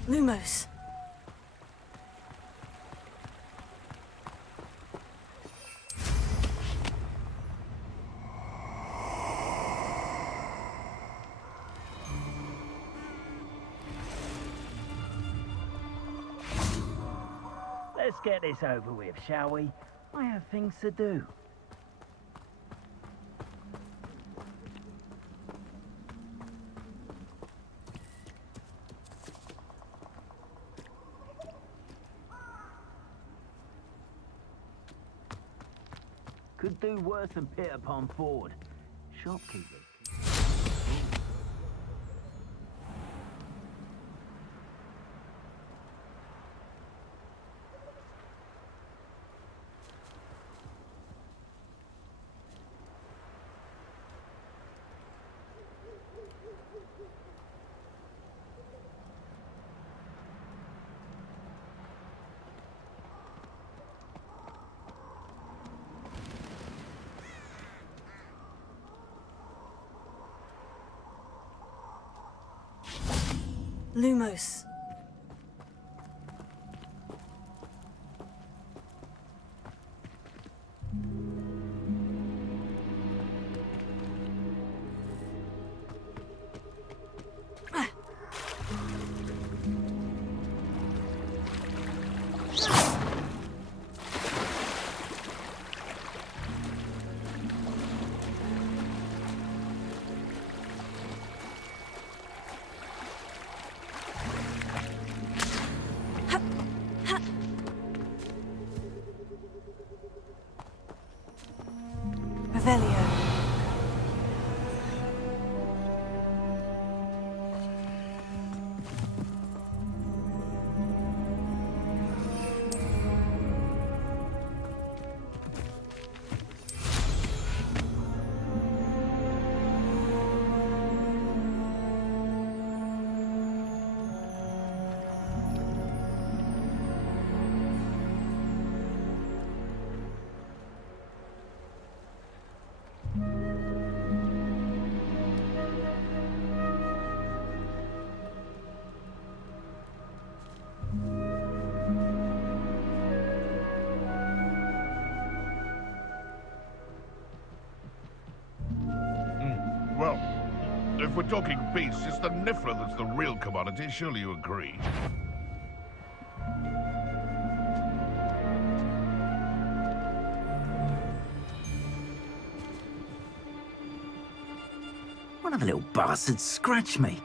Lumos. Let's get this over with, shall we? I have things to do. Could do worse than pit upon Ford. Shopkeepers. Lumos. Revelio. Well, if we're talking beasts, it's the Niffler that's the real commodity. Surely you agree? One of the little bastards scratched me.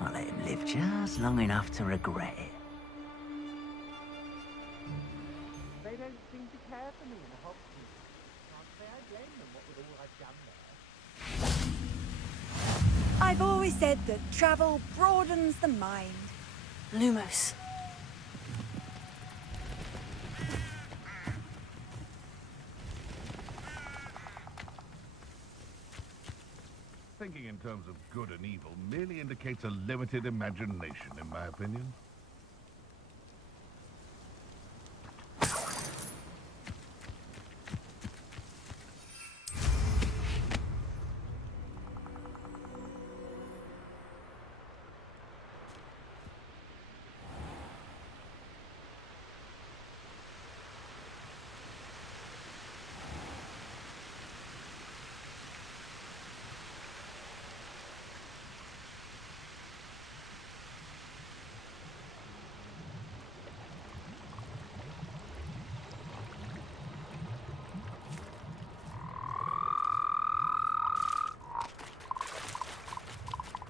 I'll let him live just long enough to regret it. They don't seem to care for me in the Hogwarts. Can't say I blame them, what with all I've done there. I've always said that travel broadens the mind. Lumos. Thinking in terms of good and evil merely indicates a limited imagination, in my opinion.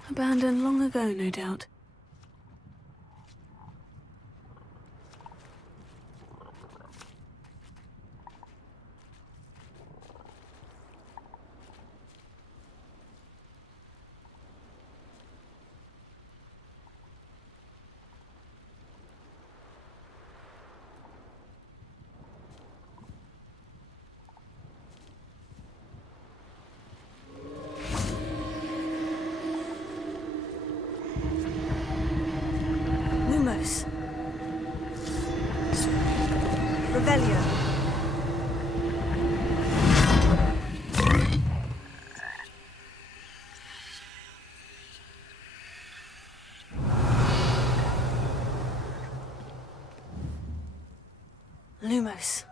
Abandoned long ago, no doubt. Lumos. Revelio. Lumos.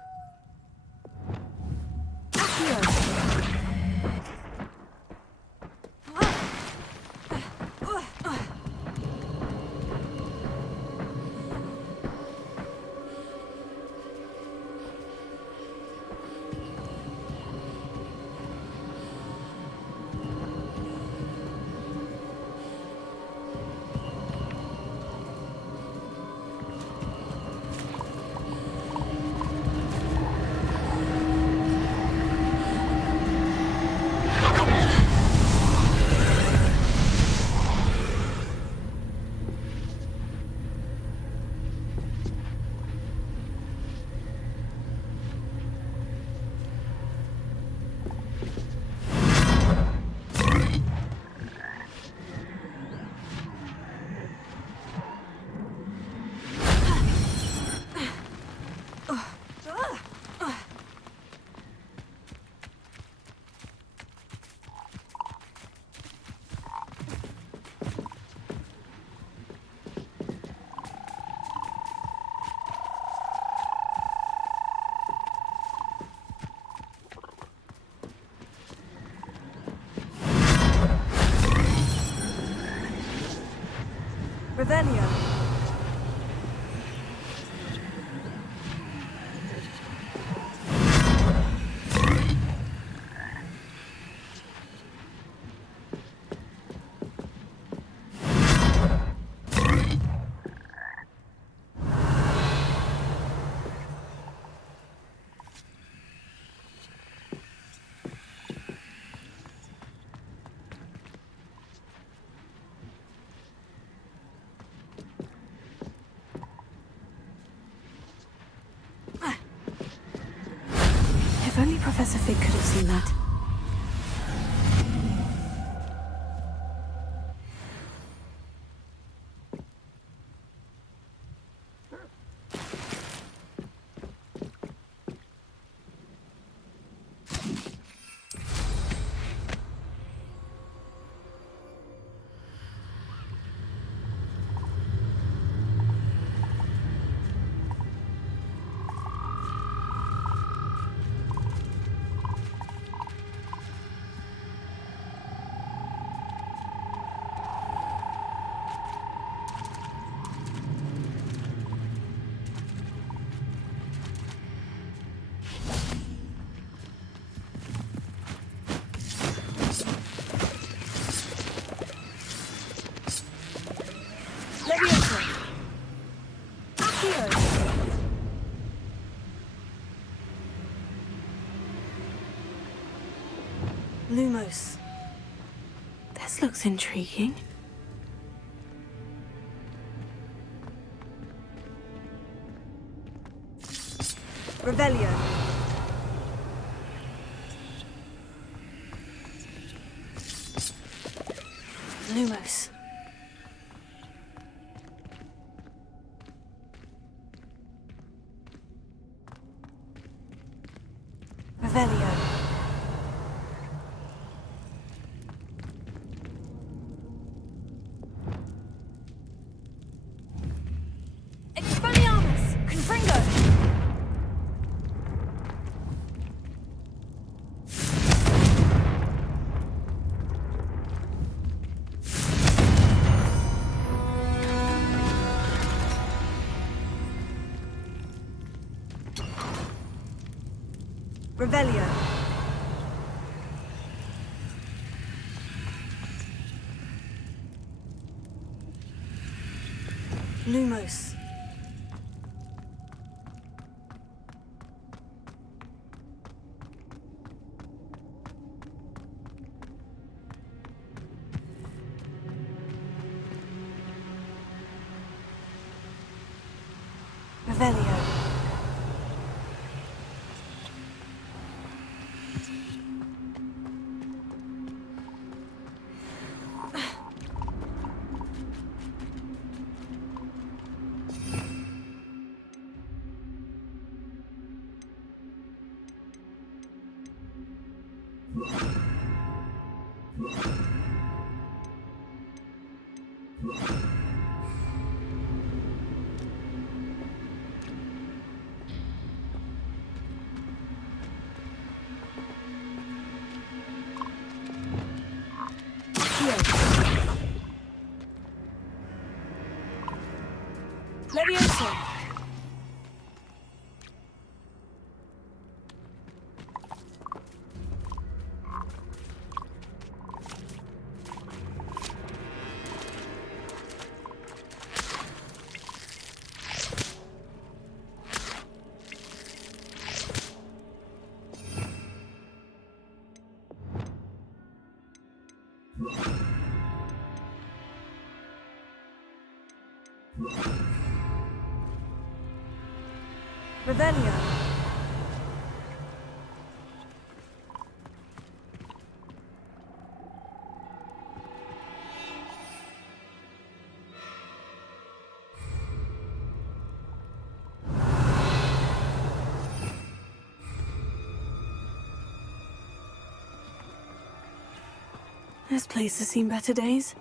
Revelio. If only Professor Fig could have seen that. Lumos. This looks intriguing. Revelio. Lumos. Revelio. Revelio. Lumos. Revelio. Revelio. This place has seen better days.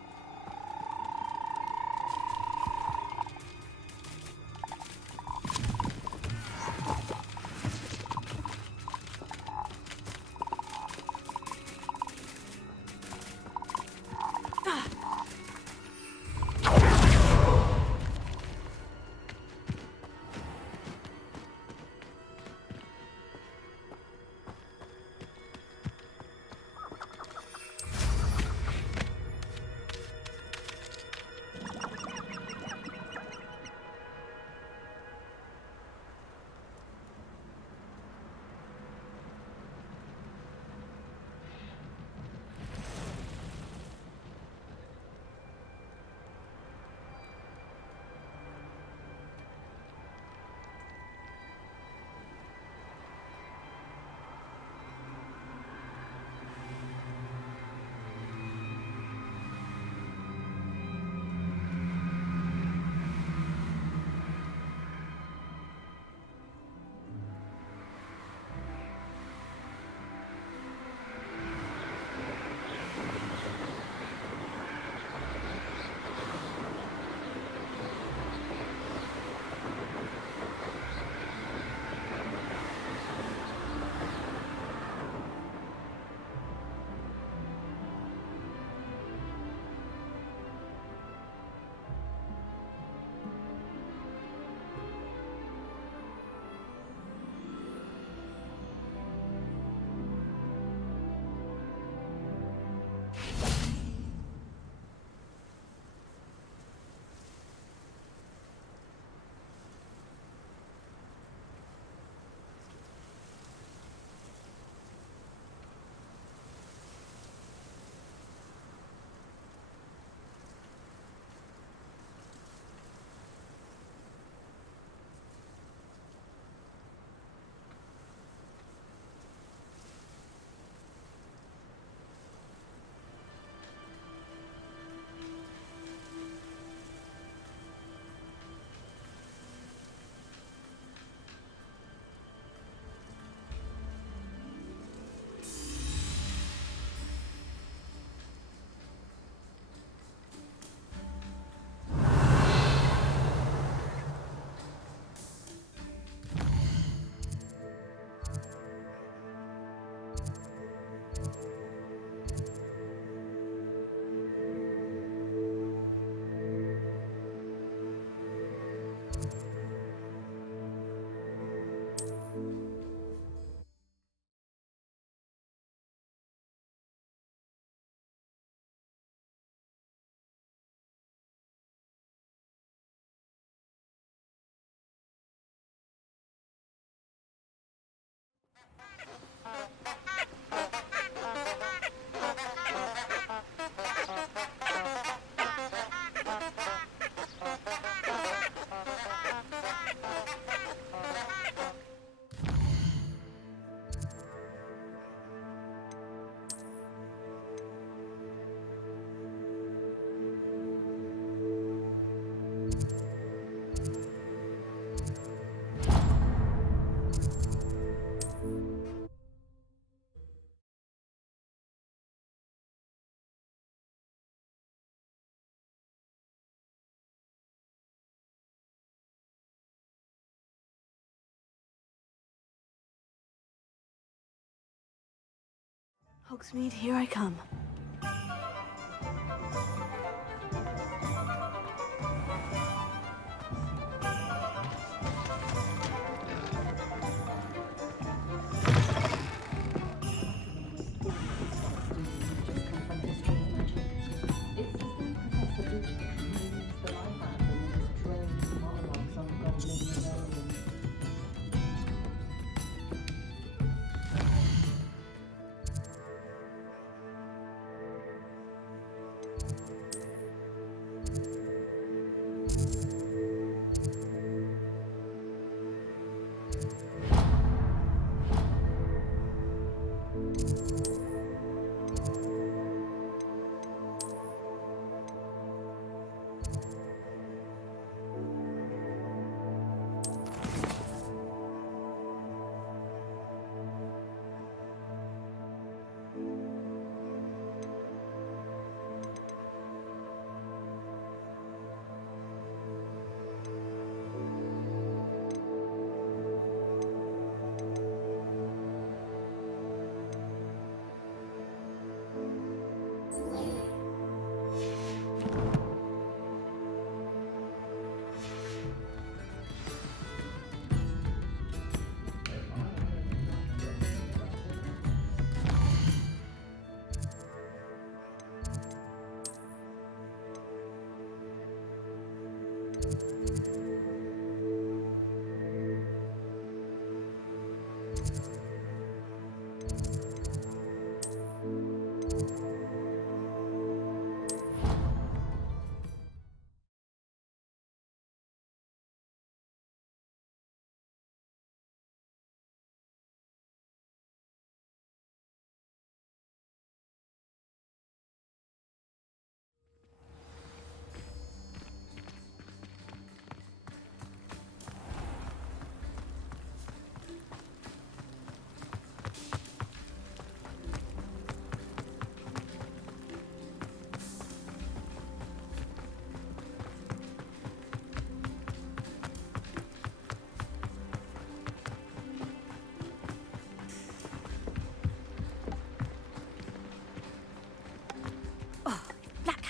Hogsmeade, here I come.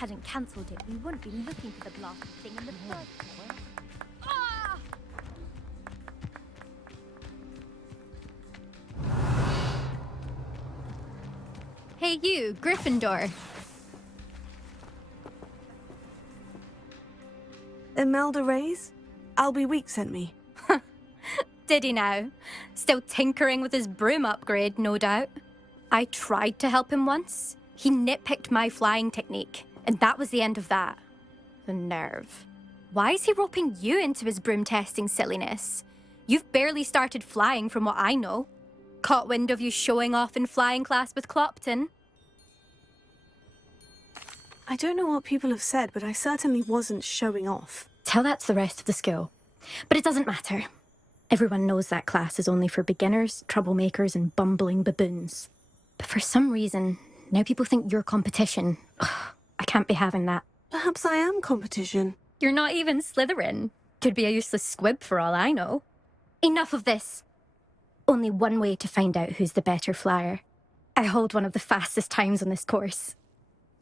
hadn't cancelled it, we wouldn't be looking for the blasted thing in the first place. Ah! Hey you, Gryffindor. Imelda Reyes? Albie Week sent me. Did he now? Still tinkering with his broom upgrade, no doubt. I tried to help him once. He nitpicked my flying technique, and that was the end of that. The nerve. Why is he roping you into his broom testing silliness? You've barely started flying from what I know. Caught wind of you showing off in flying class with Clopton. I don't know what people have said, but I certainly wasn't showing off. Tell that to the rest of the school. But it doesn't matter. Everyone knows that class is only for beginners, troublemakers, and bumbling baboons. But for some reason, now people think you're competition. Ugh, I can't be having that. Perhaps I am competition. You're not even Slytherin. Could be a useless squib for all I know. Enough of this. Only one way to find out who's the better flyer. I hold one of the fastest times on this course.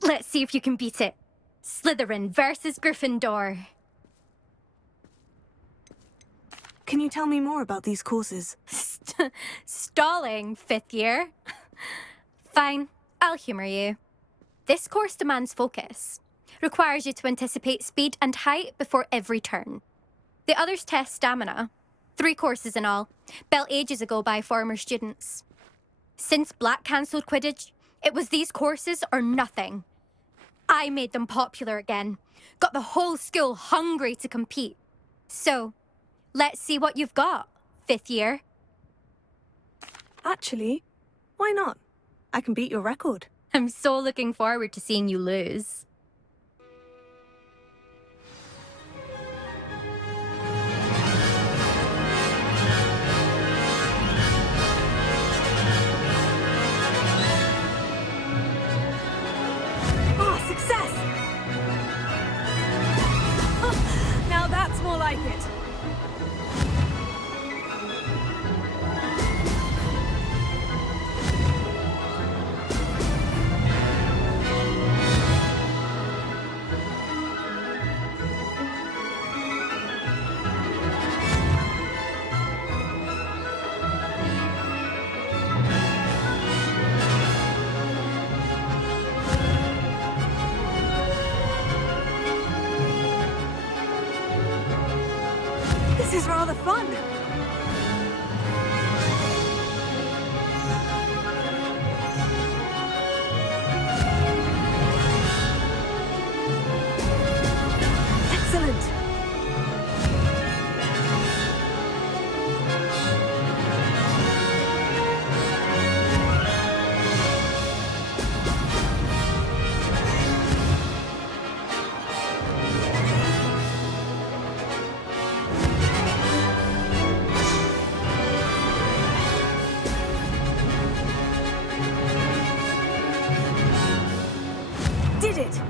Let's see if you can beat it. Slytherin versus Gryffindor. Can you tell me more about these courses? Stalling, 5th year. Fine, I'll humour you. This course demands focus. Requires you to anticipate speed and height before every turn. The others test stamina. 3 courses in all, built ages ago by former students. Since Black cancelled Quidditch, it was these courses or nothing. I made them popular again. Got the whole school hungry to compete. So, let's see what you've got, 5th year. Actually, why not? I can beat your record. I'm so looking forward to seeing you lose. Oh, success! Now that's more like it. This is rather fun. Excellent. Did it!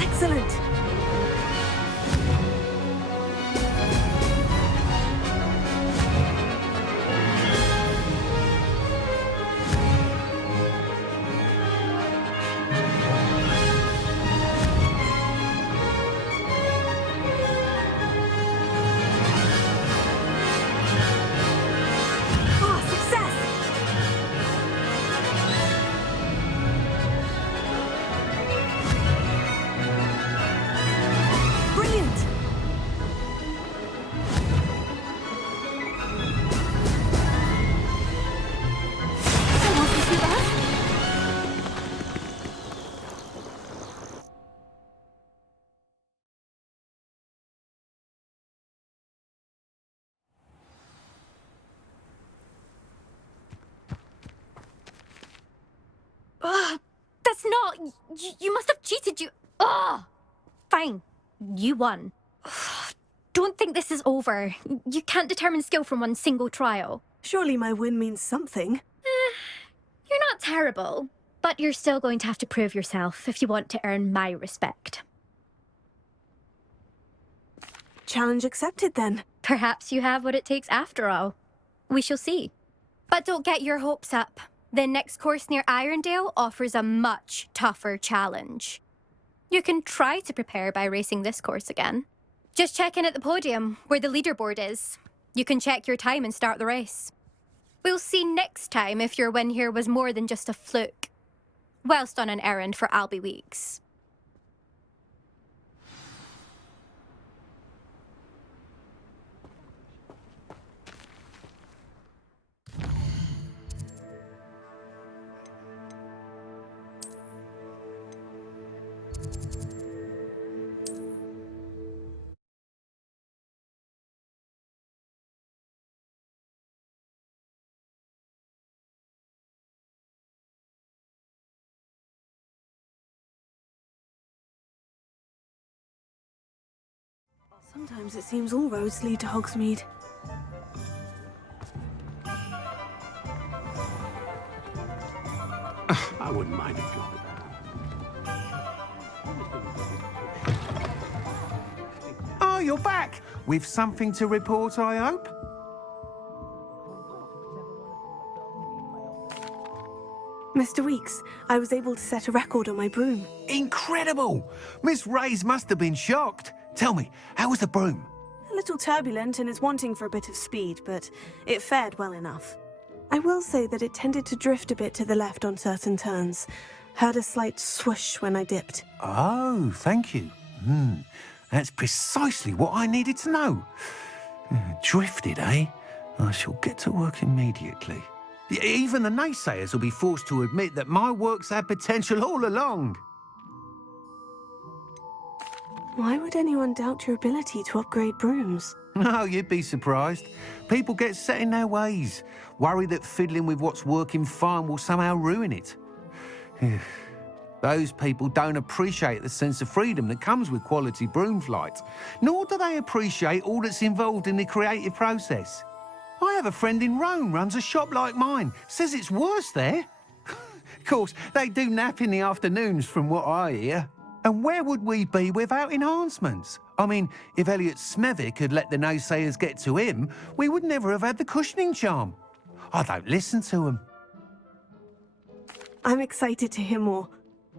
Excellent! Ah, success! Brilliant! That wasn't too bad. Ugh, that's not... You must have cheated, you... Ugh! Fine. You won. Ugh, don't think this is over. You can't determine skill from one single trial. Surely my win means something. You're not terrible, but you're still going to have to prove yourself if you want to earn my respect. Challenge accepted then. Perhaps you have what it takes after all. We shall see. But don't get your hopes up. The next course near Irondale offers a much tougher challenge. You can try to prepare by racing this course again. Just check in at the podium, where the leaderboard is. You can check your time and start the race. We'll see next time if your win here was more than just a fluke, whilst on an errand for Albie Weeks. Sometimes it seems all roads lead to Hogsmeade. I wouldn't mind a job. Oh, you're back! With something to report, I hope? Mr. Weeks, I was able to set a record on my broom. Incredible! Miss Reyes must have been shocked. Tell me, how was the broom? A little turbulent and is wanting for a bit of speed, but it fared well enough. I will say that it tended to drift a bit to the left on certain turns. Heard a slight swoosh when I dipped. Oh, thank you. That's precisely what I needed to know. Drifted, eh? I shall get to work immediately. Even the naysayers will be forced to admit that my work's had potential all along. Why would anyone doubt your ability to upgrade brooms? No, you'd be surprised. People get set in their ways, worry that fiddling with what's working fine will somehow ruin it. Those people don't appreciate the sense of freedom that comes with quality broom flight, nor do they appreciate all that's involved in the creative process. I have a friend in Rome runs a shop like mine, says it's worse there. Of course, they do nap in the afternoons from what I hear. And where would we be without enhancements? I mean, if Elliot Smethwick had let the naysayers get to him, we would never have had the cushioning charm. I don't listen to them. I'm excited to hear more.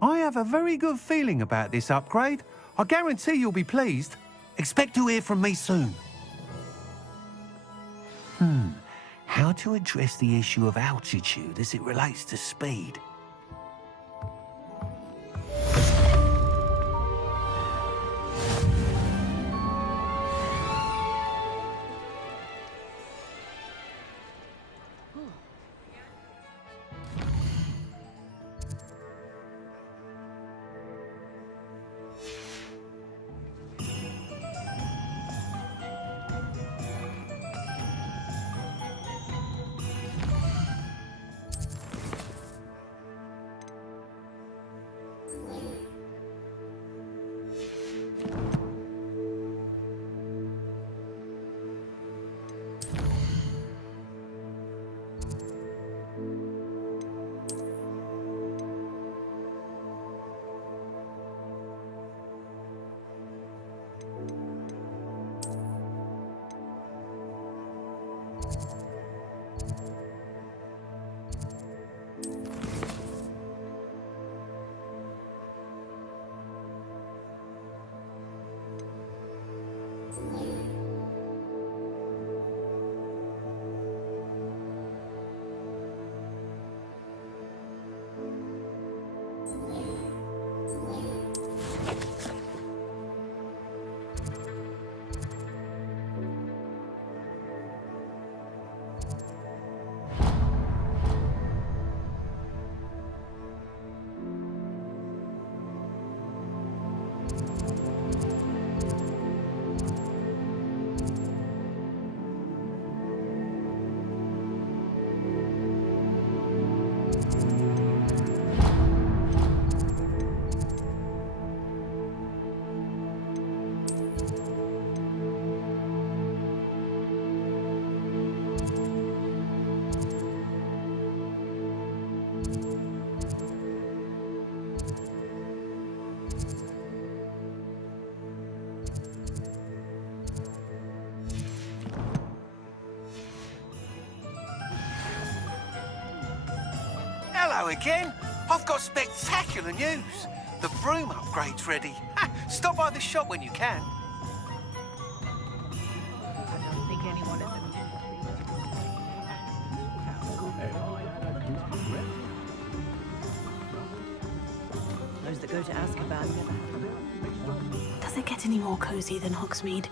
I have a very good feeling about this upgrade. I guarantee you'll be pleased. Expect to hear from me soon. How to address the issue of altitude as it relates to speed? Hello again. I've got spectacular news. The broom upgrade's ready. Stop by the shop when you can. I don't think anyone is Those that go to Azkaban never have. Does it get any more cozy than Hogsmeade?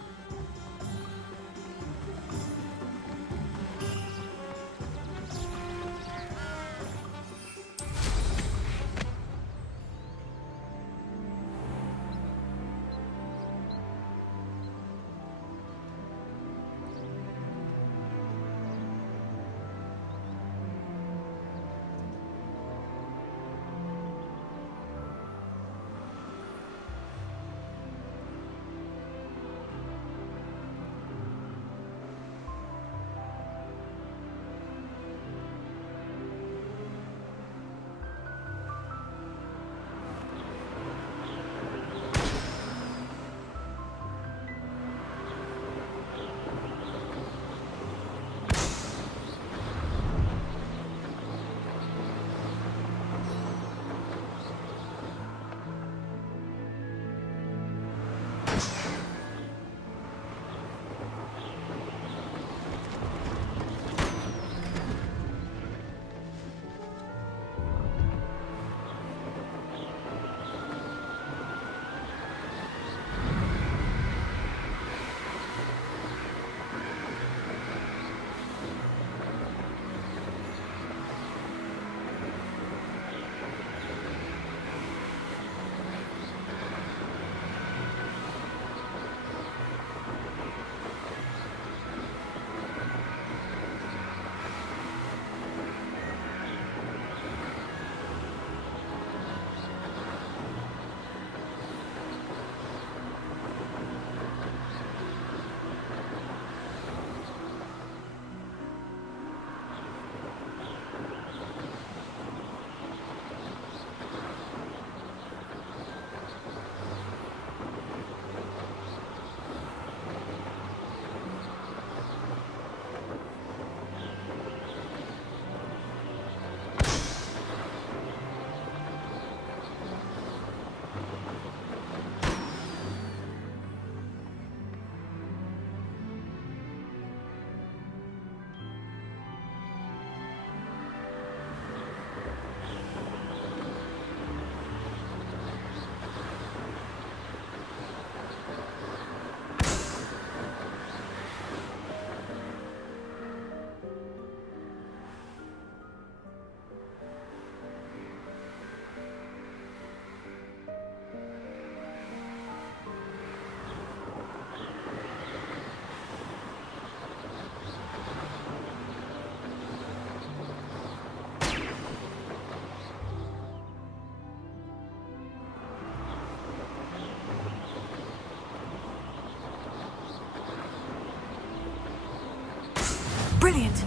Brilliant!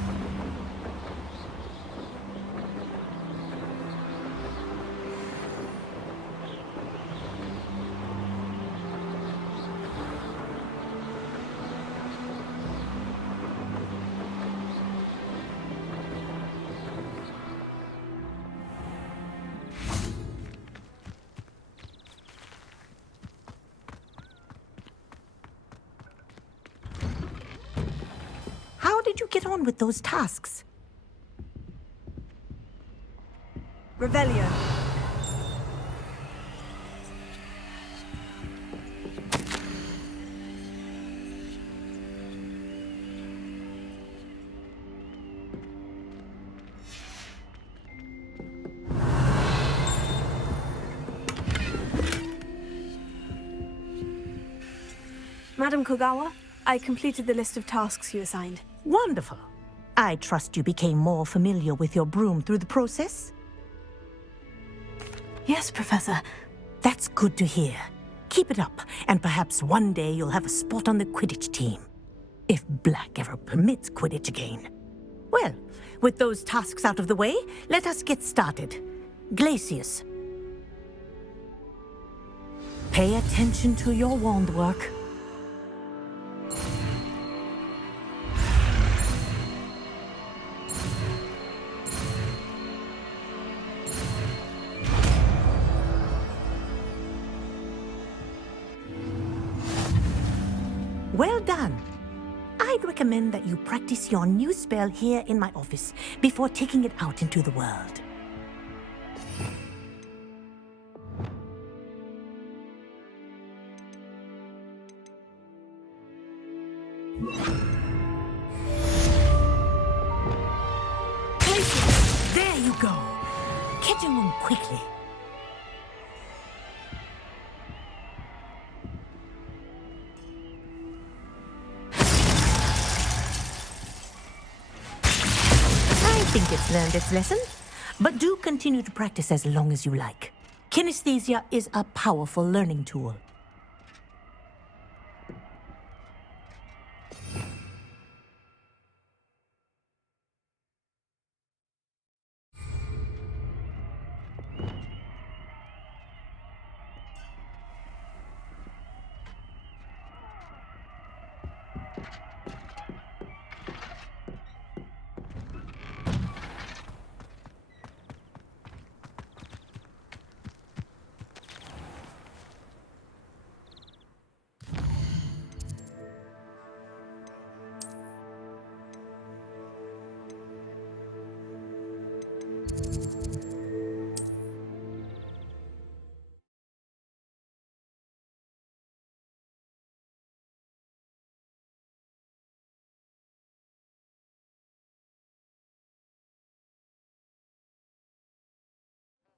How did you get on with those tasks? Revelio. Madam Kogawa, I completed the list of tasks you assigned. Wonderful. I trust you became more familiar with your broom through the process? Yes, Professor. That's good to hear. Keep it up, and perhaps one day you'll have a spot on the Quidditch team. If Black ever permits Quidditch again. Well, with those tasks out of the way, let us get started. Glacius. Pay attention to your wand work. Well done. I'd recommend that you practice your new spell here in my office before taking it out into the world. Glacius, there you go. Catching them quickly. I think it's learned its lesson, but do continue to practice as long as you like. Kinesthesia is a powerful learning tool.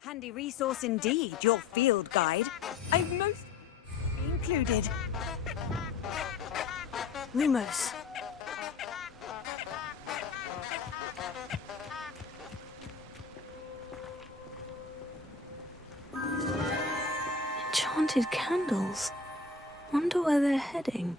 Handy resource indeed, your field guide. I've most included. Lumos. Enchanted candles. Wonder where they're heading.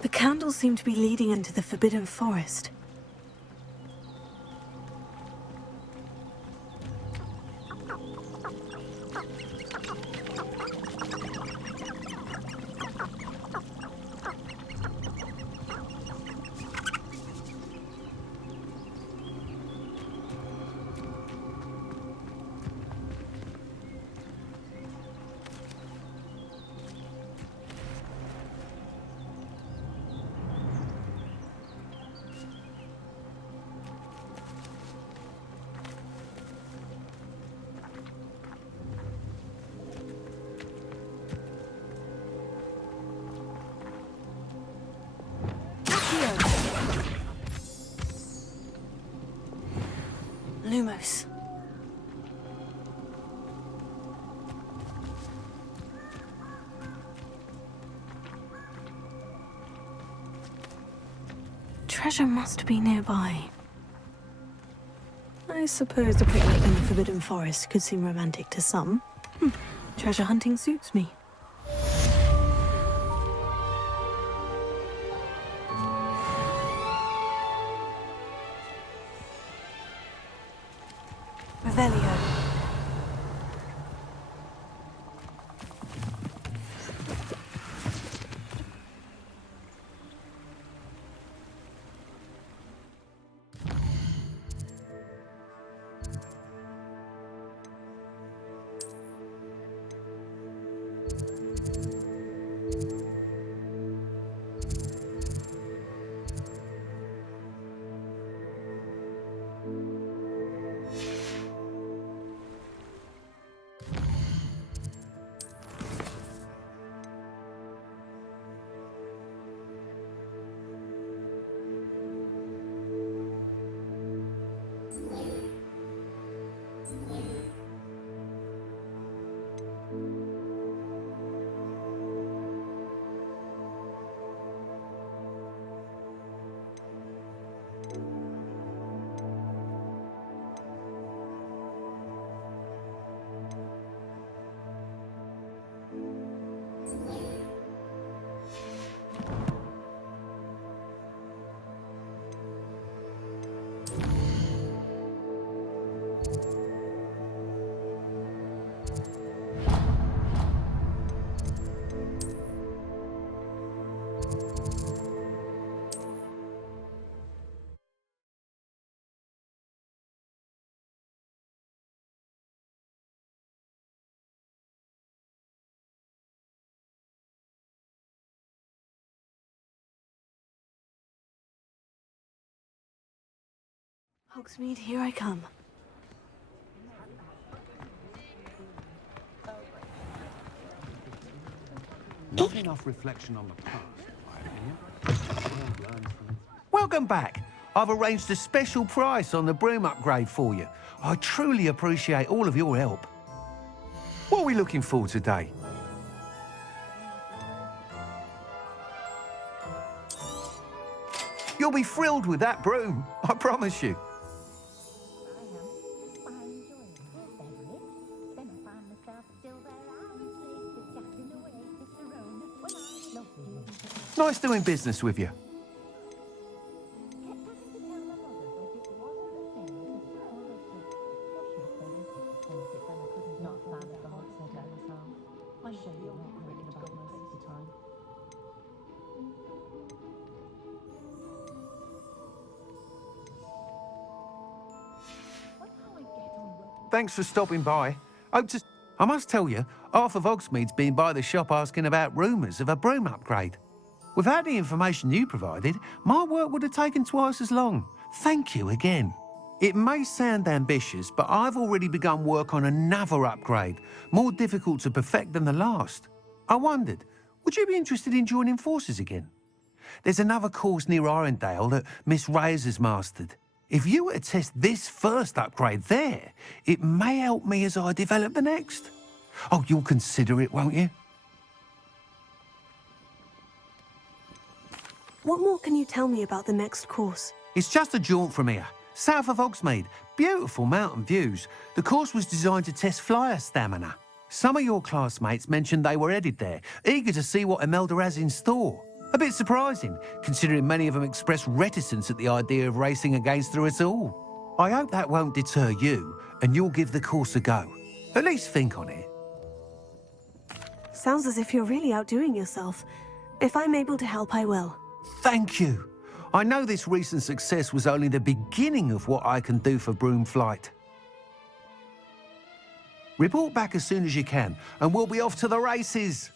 The candles seem to be leading into the Forbidden Forest. Lumos. Treasure must be nearby. I suppose a picnic in the Forbidden Forest could seem romantic to some. Treasure hunting suits me. Revelio. Hogsmeade, here I come. Not enough reflection on the past, in my opinion. Welcome back. I've arranged a special price on the broom upgrade for you. I truly appreciate all of your help. What are we looking for today? You'll be thrilled with that broom, I promise you. Nice doing business with you. Thanks for stopping by. I must tell you, half of Hogsmeade's been by the shop asking about rumours of a broom upgrade. Without the information you provided, my work would have taken twice as long. Thank you again. It may sound ambitious, but I've already begun work on another upgrade, more difficult to perfect than the last. I wondered, would you be interested in joining forces again? There's another course near Arendelle that Miss Reyes has mastered. If you were to test this first upgrade there, it may help me as I develop the next. Oh, you'll consider it, won't you? What more can you tell me about the next course? It's just a jaunt from here, south of Hogsmeade. Beautiful mountain views. The course was designed to test flyer stamina. Some of your classmates mentioned they were headed there, eager to see what Imelda has in store. A bit surprising, considering many of them expressed reticence at the idea of racing against her at all. I hope that won't deter you, and you'll give the course a go. At least think on it. Sounds as if you're really outdoing yourself. If I'm able to help, I will. Thank you. I know this recent success was only the beginning of what I can do for Broom Flight. Report back as soon as you can, and we'll be off to the races.